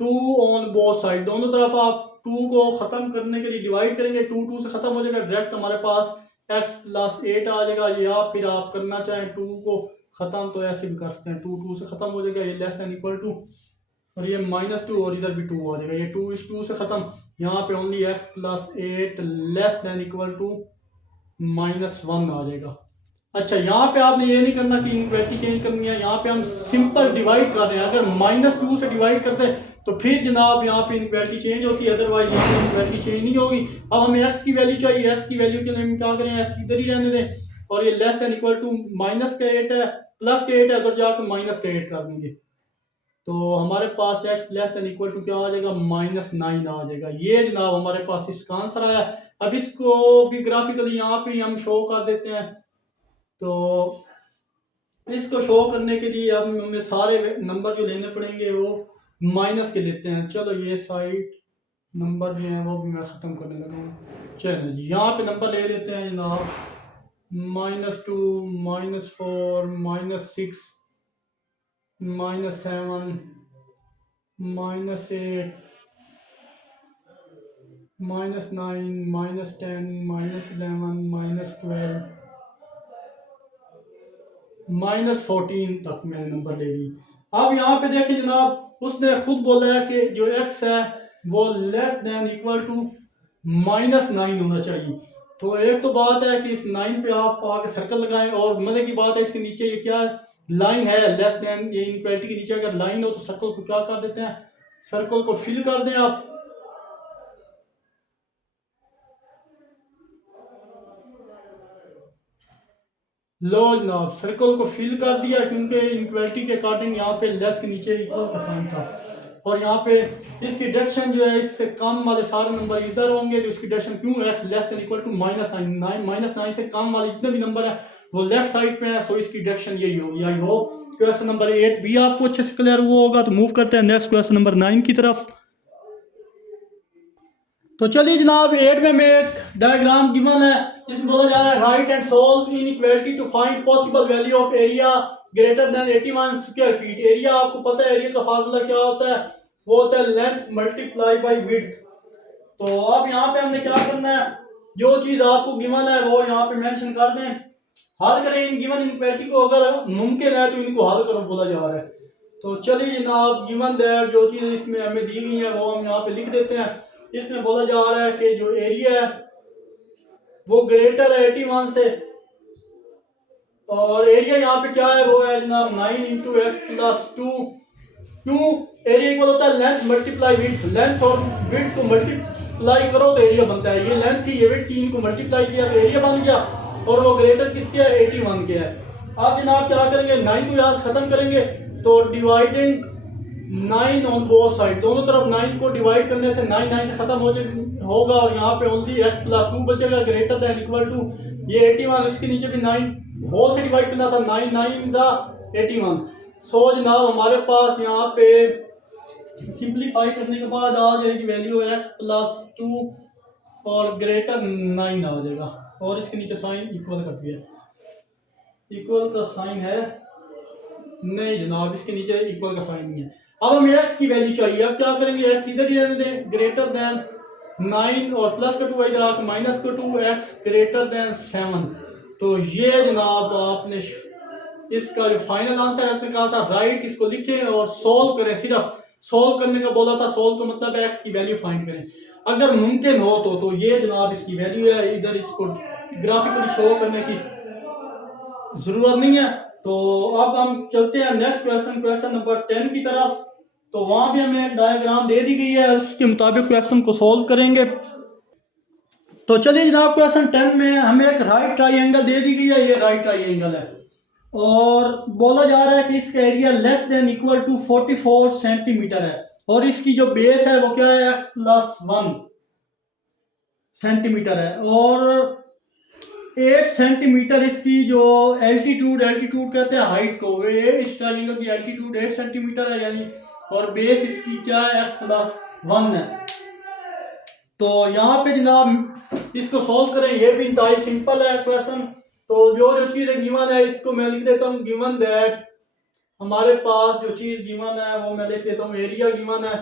2 ऑन बोथ साइड, दोनों तरफ आप 2 को खत्म करने के लिए डिवाइड करेंगे। 2 से खत्म हो जाएगा, डायरेक्ट हमारे पास x प्लस 8 आ जाएगा। या फिर आप करना चाहें 2 को खत्म तो ऐसे भी कर सकते हैं, 2 से खत्म हो जाएगा, ये लेस देन इक्वल टू, और ये -2 और इधर भी 2 आ जाएगा। ये 2 इस 2 से खत्म, यहाँ पे only x plus 8 less than equal to -1 आ जाएगा। अच्छा, यहाँ पे आपने ये नहीं करना कि इनक्वालिटी चेंज करनी है, यहाँ पे हम सिंपल डिवाइड कर रहे हैं। अगर -2 से डिवाइड करते हैं तो फिर जनाब यहाँ पे इनक्वालिटी चेंज होती है, अदरवाइज यहाँ पे इनक्वालिटी चेंज नहीं होगी। अब हमें x की वैल्यू चाहिए, x की वैल्यू के लिए हम क्या करें, x इधर ही रहने दें, और ये लेस देन इक्वल टू -8 है, प्लस के 8 है, उधर जाकर -8 कर देंगे, तो हमारे पास x less than equal to क्या आ जाएगा, -9 आ जाएगा। ये जनाब हमारे पास इसका आंसर आया। अब इसको भी ग्राफिकली यहाँ पे हम शो कर देते हैं। तो इसको शो करने के लिए अब हमें सारे नंबर जो लेने पड़ेंगे वो माइनस के लेते हैं। चलो ये साइड नंबर जो है वो भी मैं ख़त्म करने लगा हूँ। चलो जी, यहाँ पे नंबर ले लेते हैं जनाब, -2, -4, -6, -7, -8, -9, -10, -11, -12, -14 तक मैंने नंबर ले ली। अब यहाँ पे देखें जनाब, उसने खुद बोला है कि जो x है वो लेस देन इक्वल टू -9 होना चाहिए। तो एक तो बात है कि इस 9 पे आप आके सर्कल लगाएं, और मजे की बात है इसके नीचे ये क्या लाइन है, लेस देन, ये इनक्वालिटी के नीचे अगर लाइन हो तो सर्कल को क्या कर देते हैं, सर्कल को फिल कर दें आप। लो जनाब, सर्कल को फिल कर दिया, क्योंकि इनक्वालिटी के अकॉर्डिंग यहाँ पे लेस के नीचे इक्वल का साइन था, और यहाँ पे इसकी डायरेक्शन जो है इससे कम वाले सारे नंबर इधर होंगे, तो इसकी डायरेक्शन क्यों x less than equal to -9 से कम वाले जितने भी नंबर है वो लेफ्ट साइड पे है, सो इसकी डायरेक्शन यही होगी। आई होप क्वेश्चन नंबर 8 भी आपको अच्छे से क्लियर हुआ होगा। तो मूव करते हैं नेक्स्ट क्वेश्चन नंबर 9 की तरफ। तो चलिए जनाब, 8 में एक डायग्राम गिवन है जिसमें बोला जा रहा है right and solve inequality to find possible value of area greater than 81 square feet. Area आपको पता है, एरिया का फार्मूला क्या होता है, वो होता है लेंथ मल्टीप्लाई बाय विड्थ। तो अब यहाँ पे हमने क्या करना है, जो चीज आपको गिवन है वो यहाँ पे मेंशन कर दें, हल करें इन गिवन इनइक्वालिटी को, अगर मुमकिन है तो इनको हल करो बोला जा रहा है। तो चलिए जनाब, गिवन दैट जो चीज इसमें हमें दी गई है वो हम यहाँ पे लिख देते हैं। इसमें बोला जा रहा है कि जो एरिया है वो ग्रेटर है 81 से, और एरिया यहाँ पे क्या है, वो है जनाब 9 × x + 2। क्यों, एरिया इक्वल होता है लेंथ मल्टीप्लाई विड्थ, लेंथ और विड्थ को मल्टीप्लाई करो तो एरिया बनता है। ये लेंथ थी, ये विड्थ थी, इनको मल्टीप्लाई किया तो एरिया बन गया, और वो ग्रेटर किसके है, 81 के है। अब जनाब क्या करेंगे, 9 को यहाँ से खत्म करेंगे, तो डिवाइडिंग 9 ऑन बोथ साइड, दोनों तरफ 9 को डिवाइड करने से 9 से खत्म होगा, और यहाँ पे ओनली x + 2 बचेगा ग्रेटर देन इक्वल टू ये 81, इसके नीचे भी 9 होल से डिवाइड करना था, 9 9 × 81। सो जनाब हमारे पास यहाँ पे सिंप्लीफाई करने के बाद आ जाएगी वैल्यू x प्लस 2 और ग्रेटर 9 आ जाएगा। और इसके नीचे साइन इक्वल कर दिया, इक्वल का साइन है नहीं जनाब, इसके नीचे इक्वल का साइन नहीं है। अब हमें x की वैल्यू चाहिए, अब क्या करेंगे, x इधर ही रहने दें, ग्रेटर देन 9 और प्लस का 2 इधर आकर माइनस का 2, x ग्रेटर देन 7। तो ये जनाब आपने इसका जो फाइनल आंसर है उसमें कहा था राइट, इसको लिखें और सोल्व करें। सिर्फ सोल्व करने का बोला था, सोल्व का मतलब है x की वैल्यू फाइंड करें। अगर मुमकिन हो तो ये जनाब इसकी वैल्यू है, इधर इसको ग्राफिकली शो करने की जरूरत नहीं है। तो अब हम चलते हैं नेक्स्ट क्वेश्चन, क्वेश्चन नंबर 10 की तरफ। तो वहां भी हमें एक डायग्राम दे दी गई है, उसके मुताबिक क्वेश्चन को सोल्व करेंगे। तो चलिए जनाब, क्वेश्चन 10 में हमें एक राइट ट्राइंगल दे दी गई है, ये राइट ट्राइंगल है और बोला जा रहा है कि इसका area less than equal to 44 centimetre है और इसकी जो बेस है वो क्या है, x प्लस 1 सेंटीमीटर है और 8 सेंटीमीटर इसकी जो एल्टीट्यूड, एल्टीट्यूड कहते हैं हाइट को, ये इस ट्राइंगल की एल्टीट्यूड 8 सेंटीमीटर है यानी, और बेस इसकी क्या है, x प्लस 1 है। तो यहाँ पे जनाब इसको सोल्व करें, ये भी इंतहाई सिंपल है क्वेश्चन। तो जो जो चीज़ गिवन है इसको मैं लिख देता हूँ, गिवन दैट, हमारे पास जो चीज़ गिवन है वो मैं लिख देता हूँ, एरिया गिवन है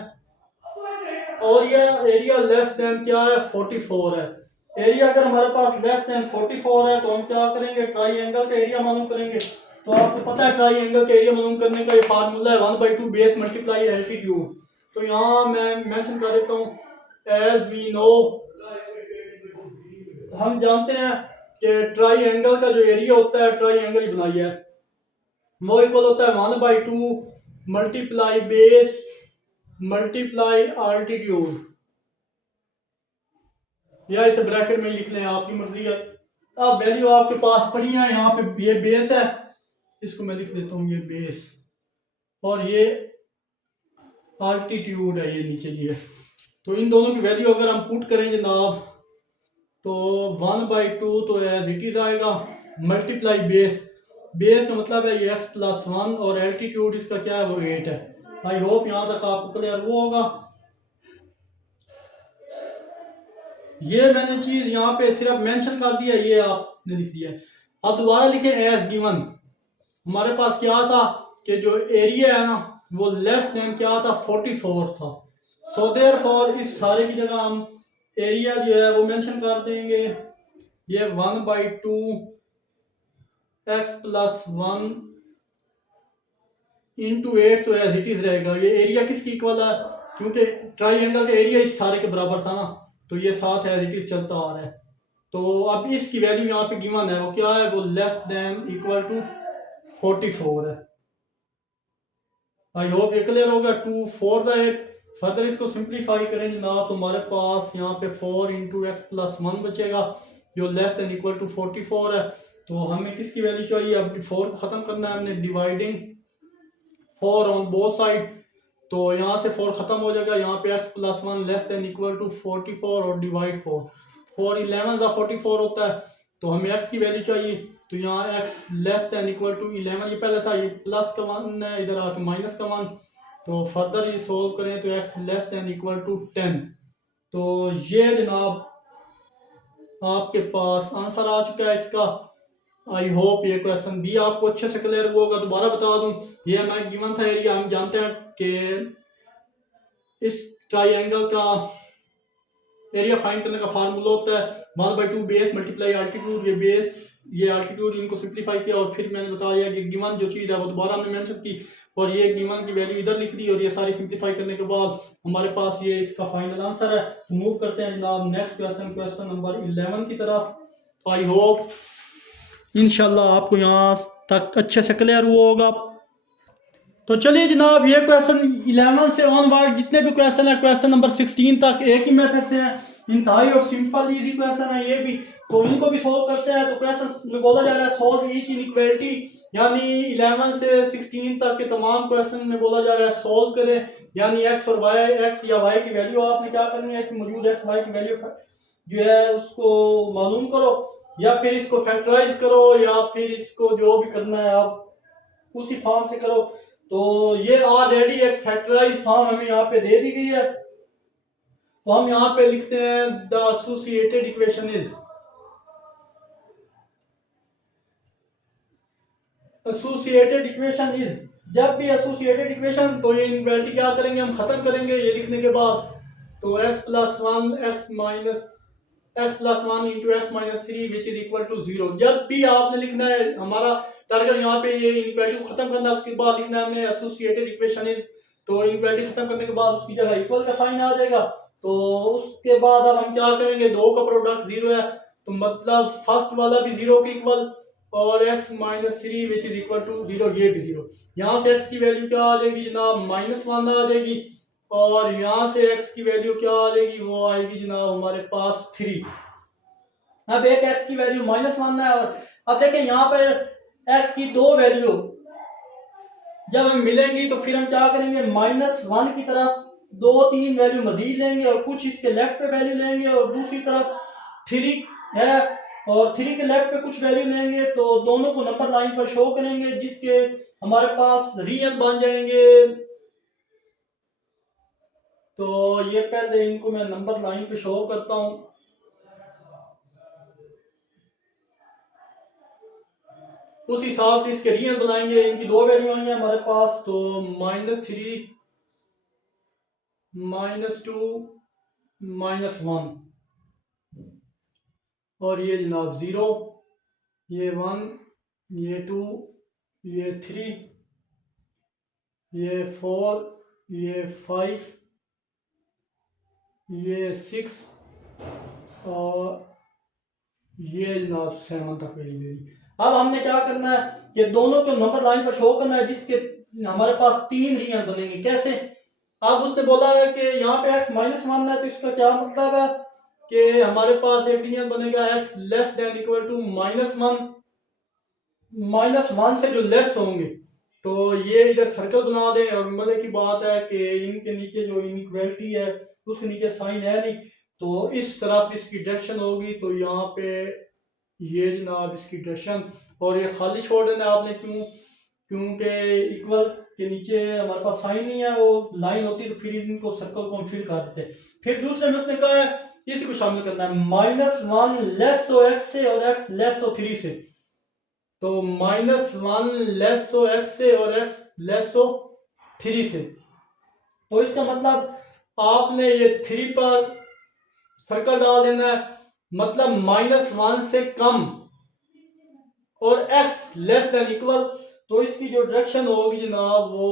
और ये एरिया लेस देन क्या है, 44 है। एरिया अगर हमारे पास लेस देन 44 है तो हम क्या करेंगे, ट्राइंगल का एरिया मालूम करेंगे। तो आपको पता है ट्राइंगल का एरिया मालूम करने का ये फार्मूला है 1/2 बेस मल्टीप्लाई एल्टीट्यूड। तो यहाँ मैं मेंशन कर देता हूँ, एज वी नो, हम जानते हैं कि ट्राइंगल का जो एरिया होता है, ट्राइंगल ही बनाइए, वो इक्वल होता है 1/2 मल्टीप्लाई बेस मल्टीप्लाई अल्टीट्यूड, या इसे ब्रैकेट में लिख लें, आपकी मर्जी है। अब वैल्यू आपके पास पड़ी है, यहाँ पे ये बेस है, इसको मैं लिख देता हूँ ये बेस और ये अल्टीट्यूड है, ये नीचे जी है। तो इन दोनों की वैल्यू अगर हम पुट करें जनाब तो 1/2 तो एज इट इज आएगा, मल्टीप्लाई बेस, बेस का मतलब है ये x प्लस 1 और एल्टीट्यूड इसका क्या है, वो 8 है। आई होप यहाँ तक आपको क्लियर हुआ होगा। ये मैंने चीज यहाँ पे सिर्फ मेंशन कर दिया, ये आपने लिख दिया है। अब दोबारा लिखें एज गिवन, हमारे पास क्या था कि जो एरिया है ना वो लेस देन क्या था, 44 था। सो देयरफॉर इस सारे की जगह हम एरिया जो है वो मेंशन कर देंगे, ये 1/2 x प्लस 1 इंटू 8 तो एज इट इज रहेगा। ये एरिया किसकी इक्वल है, क्योंकि ट्राइंगल का एरिया इस सारे के बराबर था ना, तो ये साथ एज इट इज चलता आ रहा है। तो अब इसकी वैल्यू यहाँ पे गिवन है, वो क्या है, वो लेस देन इक्वल टू 44 है। आई होप ये क्लियर होगा। 2 4 8, फर्दर इसको सिंप्लीफाई करें जनाब तो हमारे पास यहाँ पे 4 इंटू एक्स प्लस 1 बचेगा जो लेस देन इक्वल टू 44 है। तो हमें किसकी वैल्यू चाहिए, अब 4 को ख़त्म करना है हमने, डिवाइडिंग 4 ऑन बोथ साइड, तो यहाँ से 4 ख़त्म हो जाएगा, यहाँ पे x plus 1 less than equal to 44 और डिवाइड 4, 4 11 का 44 होता है, तो हमें x की वैल्यू चाहिए। तो यहाँ x less than equal to 11, ये पहले था, ये प्लस का 1 है, इधर आके माइनस का 1, तो फर्दर ये सोल्व करें तो x less than equal to 10। तो ये जनाब आपके पास आंसर आ चुका है इसका। आई होप ये क्वेश्चन भी आपको अच्छे से क्लियर हुआ होगा। दोबारा बता दूं, ये हमारा गिवन था एरिया, हम जानते हैं कि इस ट्राइंगल का एरिया फाइंड करने का फार्मूला होता है 1/2 बेस मल्टीप्लाई अल्टीट्यूड। ये बेस ये अल्टीट्यूड इनको सिंप्लीफाई किया और फिर मैंने बताया कि गिवन जो चीज़ है वो दोबारा हमने मेंशन की और ये गिवन की वैल्यू इधर लिख दी और ये सारी सिंप्लीफाई करने के बाद हमारे पास ये इसका फाइनल आंसर है। तो मूव करते हैं जनाब नेक्स्ट क्वेश्चन, क्वेश्चन नंबर 11 की तरफ। आई होप इंशाल्लाह आपको यहाँ तक अच्छे से क्लियर हुआ होगा। तो चलिए जनाब, ये क्वेश्चन 11 से ऑनवर्ड जितने भी क्वेश्चन है क्वेश्चन नंबर 16 तक एक ही मेथड से है, इंतहाई और सिंपल इजी क्वेश्चन है ये भी, तो इनको भी सोल्व करते हैं। तो क्वेश्चन में बोला जा रहा है सॉल्व ईच इनइक्वालिटी, यानी 11 से 16 तक के तमाम क्वेश्चन में बोला जा रहा है सॉल्व करें, यानी एक्स और वाई, एक्स या वाई की वैल्यू आपने क्या करनी है, इसमें मौजूद एक्स वाई की वैल्यू जो है उसको मालूम करो या फिर इसको फैक्टराइज करो या फिर इसको जो भी करना है आप उसी फॉर्म से करो। तो ये ऑलरेडी एक फैक्टराइज फॉर्म हमें यहाँ पे दे दी गई है, तो हम यहाँ पे लिखते हैं the associated equation is, associated equation is, जब भी एसोसिएटेड इक्वेशन तो ये इनइक्वालिटी क्या करेंगे हम खत्म करेंगे ये लिखने के बाद। तो x plus one x plus one into x minus three which is equal to zero. जब भी आपने लिखना है, हमारा टारगेट यहाँ पे ये इनइक्वालिटी को खत्म करना है, उसके बाद लिखना है हमने एसोसिएटेड इक्वेशन इज, तो इनइक्वालिटी खत्म करने के बाद उसकी जगह इक्वल का साइन आ जाएगा। तो उसके बाद अब हम क्या करेंगे, दो का प्रोडक्ट जीरो है तो मतलब फर्स्ट वाला भी जीरो के इक्वल और x minus three which is equal to zero, ये भी जीरो। यहाँ से x की वैल्यू क्या आ जाएगी जनाब, माइनस वन आ जाएगी, और यहाँ से x की वैल्यू क्या आ जाएगी, वो आएगी जनाब हमारे पास थ्री। अब एक x की वैल्यू माइनस वन है, और अब देखें यहाँ पर x की दो वैल्यू जब हम मिलेंगी तो फिर हम क्या करेंगे, माइनस वन की तरफ दो तीन वैल्यू मजीद लेंगे और कुछ इसके लेफ्ट पे वैल्यू लेंगे, और दूसरी तरफ थ्री है और थ्री के लेफ्ट पे कुछ वैल्यू लेंगे, तो दोनों को नंबर लाइन पर शो करेंगे जिसके हमारे पास रियल बन जाएंगे। तो ये पहले इनको मैं नंबर लाइन पे शो करता हूं। उस हिसाब से इसके रियल बनाएंगे, इनकी दो वैल्यू आई है हमारे पास, तो minus three minus two minus one, और ये जनाब जीरो, ये वन, ये टू, ये थ्री, ये फोर, ये फाइव, ये सिक्स, और ये जनाब सेवन तक वैल्यू मेरी। अब हमने क्या करना है कि दोनों को नंबर लाइन पर शो करना है जिसके हमारे पास तीन रियल बनेंगे। कैसे, अब उसने बोला है कि यहाँ पे x माइनस वन है, तो इसका क्या मतलब है कि हमारे पास एक रियल बनेगा x less than equal to minus one से जो लेस होंगे, तो ये इधर सर्कल बना दें। और मजे की बात है कि इनके नीचे जो इनइक्वालिटी है उसके नीचे साइन है नहीं, तो इस तरफ इसकी डायरेक्शन होगी, तो यहाँ पे ये जनाब इसकी डायरेक्शन, और ये खाली छोड़ देना आपने, क्योंकि इक्वल के नीचे हमारे पास साइन नहीं है, वो लाइन होती तो फिर इनको सर्कल को हम फिल कर देते। फिर दूसरे में उसने कहा है इसी को शामिल करना है, माइनस वन लेस हो एक्स से और एक्स लेस हो थ्री से, तो माइनस वन लेस हो एक्स से और एक्स लेस हो थ्री से। तो इसका मतलब आपने ये थ्री पर सर्कल डाल देना है, मतलब माइनस वन से कम और x लेस देन इक्वल, तो इसकी जो डायरेक्शन होगी जनाब वो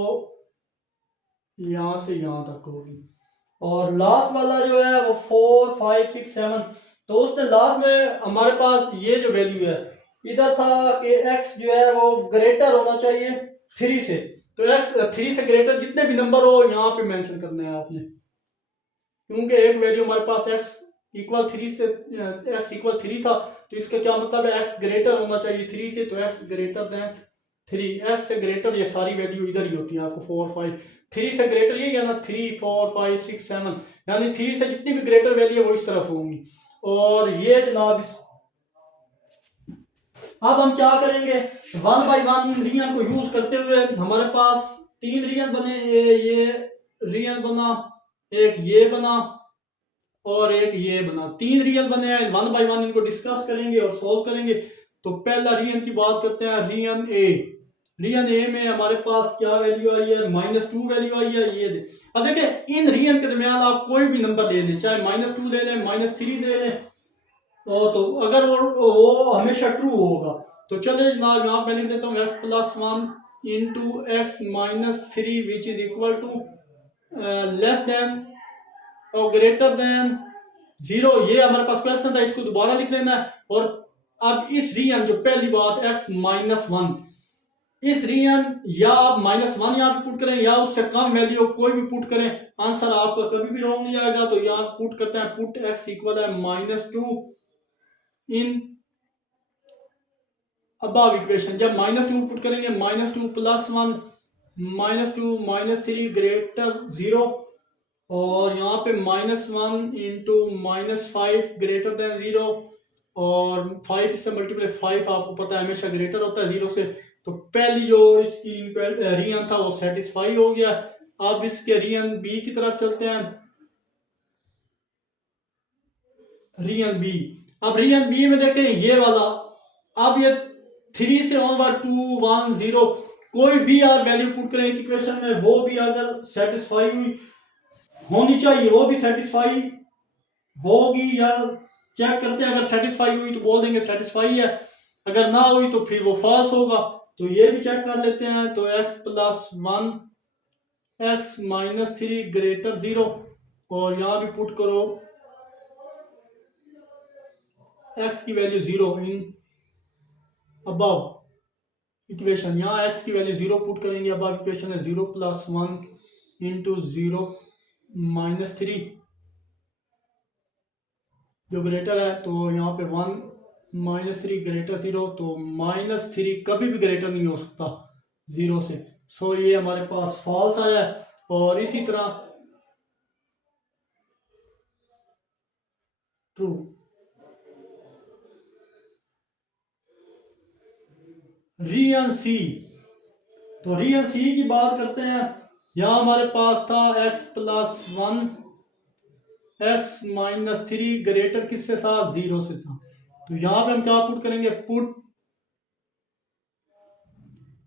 यहां से यहां तक होगी। और लास्ट वाला जो है वो 4 5 6 7, तो उसने लास्ट में हमारे पास ये जो वैल्यू है इधर था कि x जो है वो ग्रेटर होना चाहिए 3 से, तो x 3 से ग्रेटर जितने भी नंबर हो यहाँ पे मेंशन करने हैं आपने, क्योंकि एक वैल्यू हमारे पास x इक्वल 3 से x इक्वल 3 था, तो इसका क्या मतलब है x ग्रेटर होना चाहिए 3 से, तो x ग्रेटर देन 3, x से ग्रेटर ये सारी वैल्यू इधर ही होती है आपको 4 5, 3 से ग्रेटर ये है ना 3 4 5 6 7, यानी 3 से जितनी भी ग्रेटर वैल्यू है वो इस तरफ होंगी। और ये जनाब अब हम क्या करेंगे, 1 बाई 1 रियल को यूज करते हुए हमारे पास तीन रियल बने, ये रियल बना, एक ये बना और एक ये बना, तीन रियल बने हैं। 1 बाई 1 इनको डिस्कस करेंगे और सोल्व करेंगे। तो पहला रियल की बात करते हैं, रियल ए में हमारे पास क्या वैल्यू आई है, -2 वैल्यू आई है। ये अब देखिए इन रियल के दरमियान आप कोई भी नंबर ले लें, चाहे -2 ले लें, -3 ले लें, तो अगर वो हमेशा ट्रू होगा। तो चले जनाब यहाँ पे लिख देता हूँ x plus 1 into x minus 3 which is equal to less than और ग्रेटर देन 0। ये हमारे पास क्वेश्चन था, इसको दोबारा लिख लेना है। और अब इस रियल जो पहली बात x -1, इस रियल या आप -1 यहाँ पे पुट करें या उससे कम वैल्यू कोई भी पुट करें, आंसर आपका कभी भी रॉन्ग नहीं आएगा। तो यहाँ पुट करते हैं, पुट x इक्वल है -2 इन अबव इक्वेशन। जब -2 पुट करेंगे, -2 प्लस 1 -2 -3 ग्रेटर 0, और यहाँ पे -1 इंटू -5 ग्रेटर देन 0, और 5 से मल्टीप्लाई 5 आपको पता है हमेशा ग्रेटर होता है 0 से। तो पहली जो इसकी रियन था वो सेटिस्फाई हो गया। अब इसके रियन बी की तरफ चलते हैं। रियन बी, अब रियन बी में देखें ये वाला, अब ये 3 से ऑनवर्ड 2 1 0 कोई भी आप वैल्यू पुट करें इस इक्वेशन में, वो भी अगर सेटिस्फाई हुई होनी चाहिए, वो भी सेटिस्फाई होगी या चेक करते हैं। अगर सेटिस्फाई हुई तो बोल देंगे सेटिस्फाई है, अगर ना हुई तो फिर वो फॉल्स होगा। तो ये भी चेक कर लेते हैं। तो x + 1 x - 3 ग्रेटर 0, और यहाँ भी पुट करो x की वैल्यू 0 इन अबव इक्वेशन। यहाँ x की वैल्यू 0 पुट करेंगे, अबव इक्वेशन है 0 + 1 × 0 - 3 जो ग्रेटर है, तो यहाँ पे 1 - 3 ग्रेटर 0, तो -3 कभी भी ग्रेटर नहीं हो सकता 0 से। सो ये हमारे पास फॉल्स आया है। और इसी तरह ट्रू। रियन सी, तो रियन सी की बात करते हैं। यहाँ हमारे पास था x + 1 x - 3 ग्रेटर किससे था, 0 से था। तो यहाँ पे हम क्या पुट करेंगे, put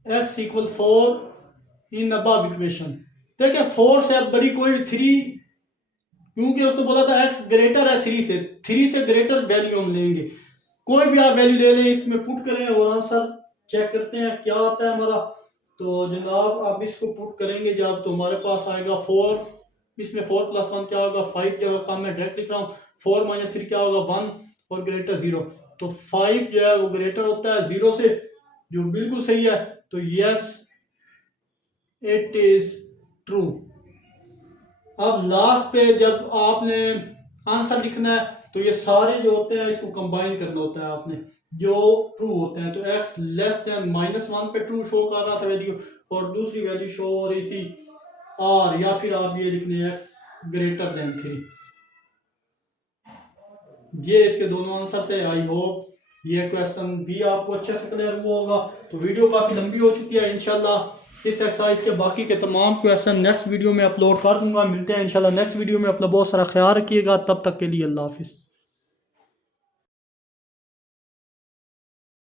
x = 4 in above equation. देखिए 4 से अब बड़ी कोई 3, क्योंकि उसको बोला था x ग्रेटर है 3 से ग्रेटर वैल्यू हम लेंगे। कोई भी आप वैल्यू ले लें, इसमें पुट करें और आंसर चेक करते हैं क्या आता है हमारा। तो जनाब आप इसको पुट करेंगे जब, तो हमारे पास आएगा 4, इसमें 4 + 1 क्या होगा 5 जगह कम, मैं डायरेक्ट लिख रहा हूँ। 4 - 3 क्या होगा 1 और ग्रेटर 0, तो 5 जो है वो ग्रेटर होता है 0 से, जो बिल्कुल सही है। तो यस इट इज ट्रू। अब लास्ट पे जब आपने आंसर लिखना है, तो ये सारे जो होते हैं इसको कंबाइन करना होता है आपने, जो ट्रू होते हैं। तो x <-1 पे ट्रू शो कर रहा था वैल्यू, और दूसरी वैल्यू शो हो रही थी r, या फिर आप ये लिख लें x > 3। ये इसके दोनों आंसर थे। आई होप ये क्वेश्चन भी आपको अच्छे से क्लियर हुआ होगा। तो वीडियो काफ़ी लंबी हो चुकी है, इंशाल्लाह इस एक्सरसाइज के बाकी के तमाम क्वेश्चन नेक्स्ट वीडियो में अपलोड कर दूंगा। मिलते हैं इंशाल्लाह नेक्स्ट वीडियो में। अपना बहुत सारा ख्याल रखिएगा, तब तक के लिए अल्लाह हाफिज़।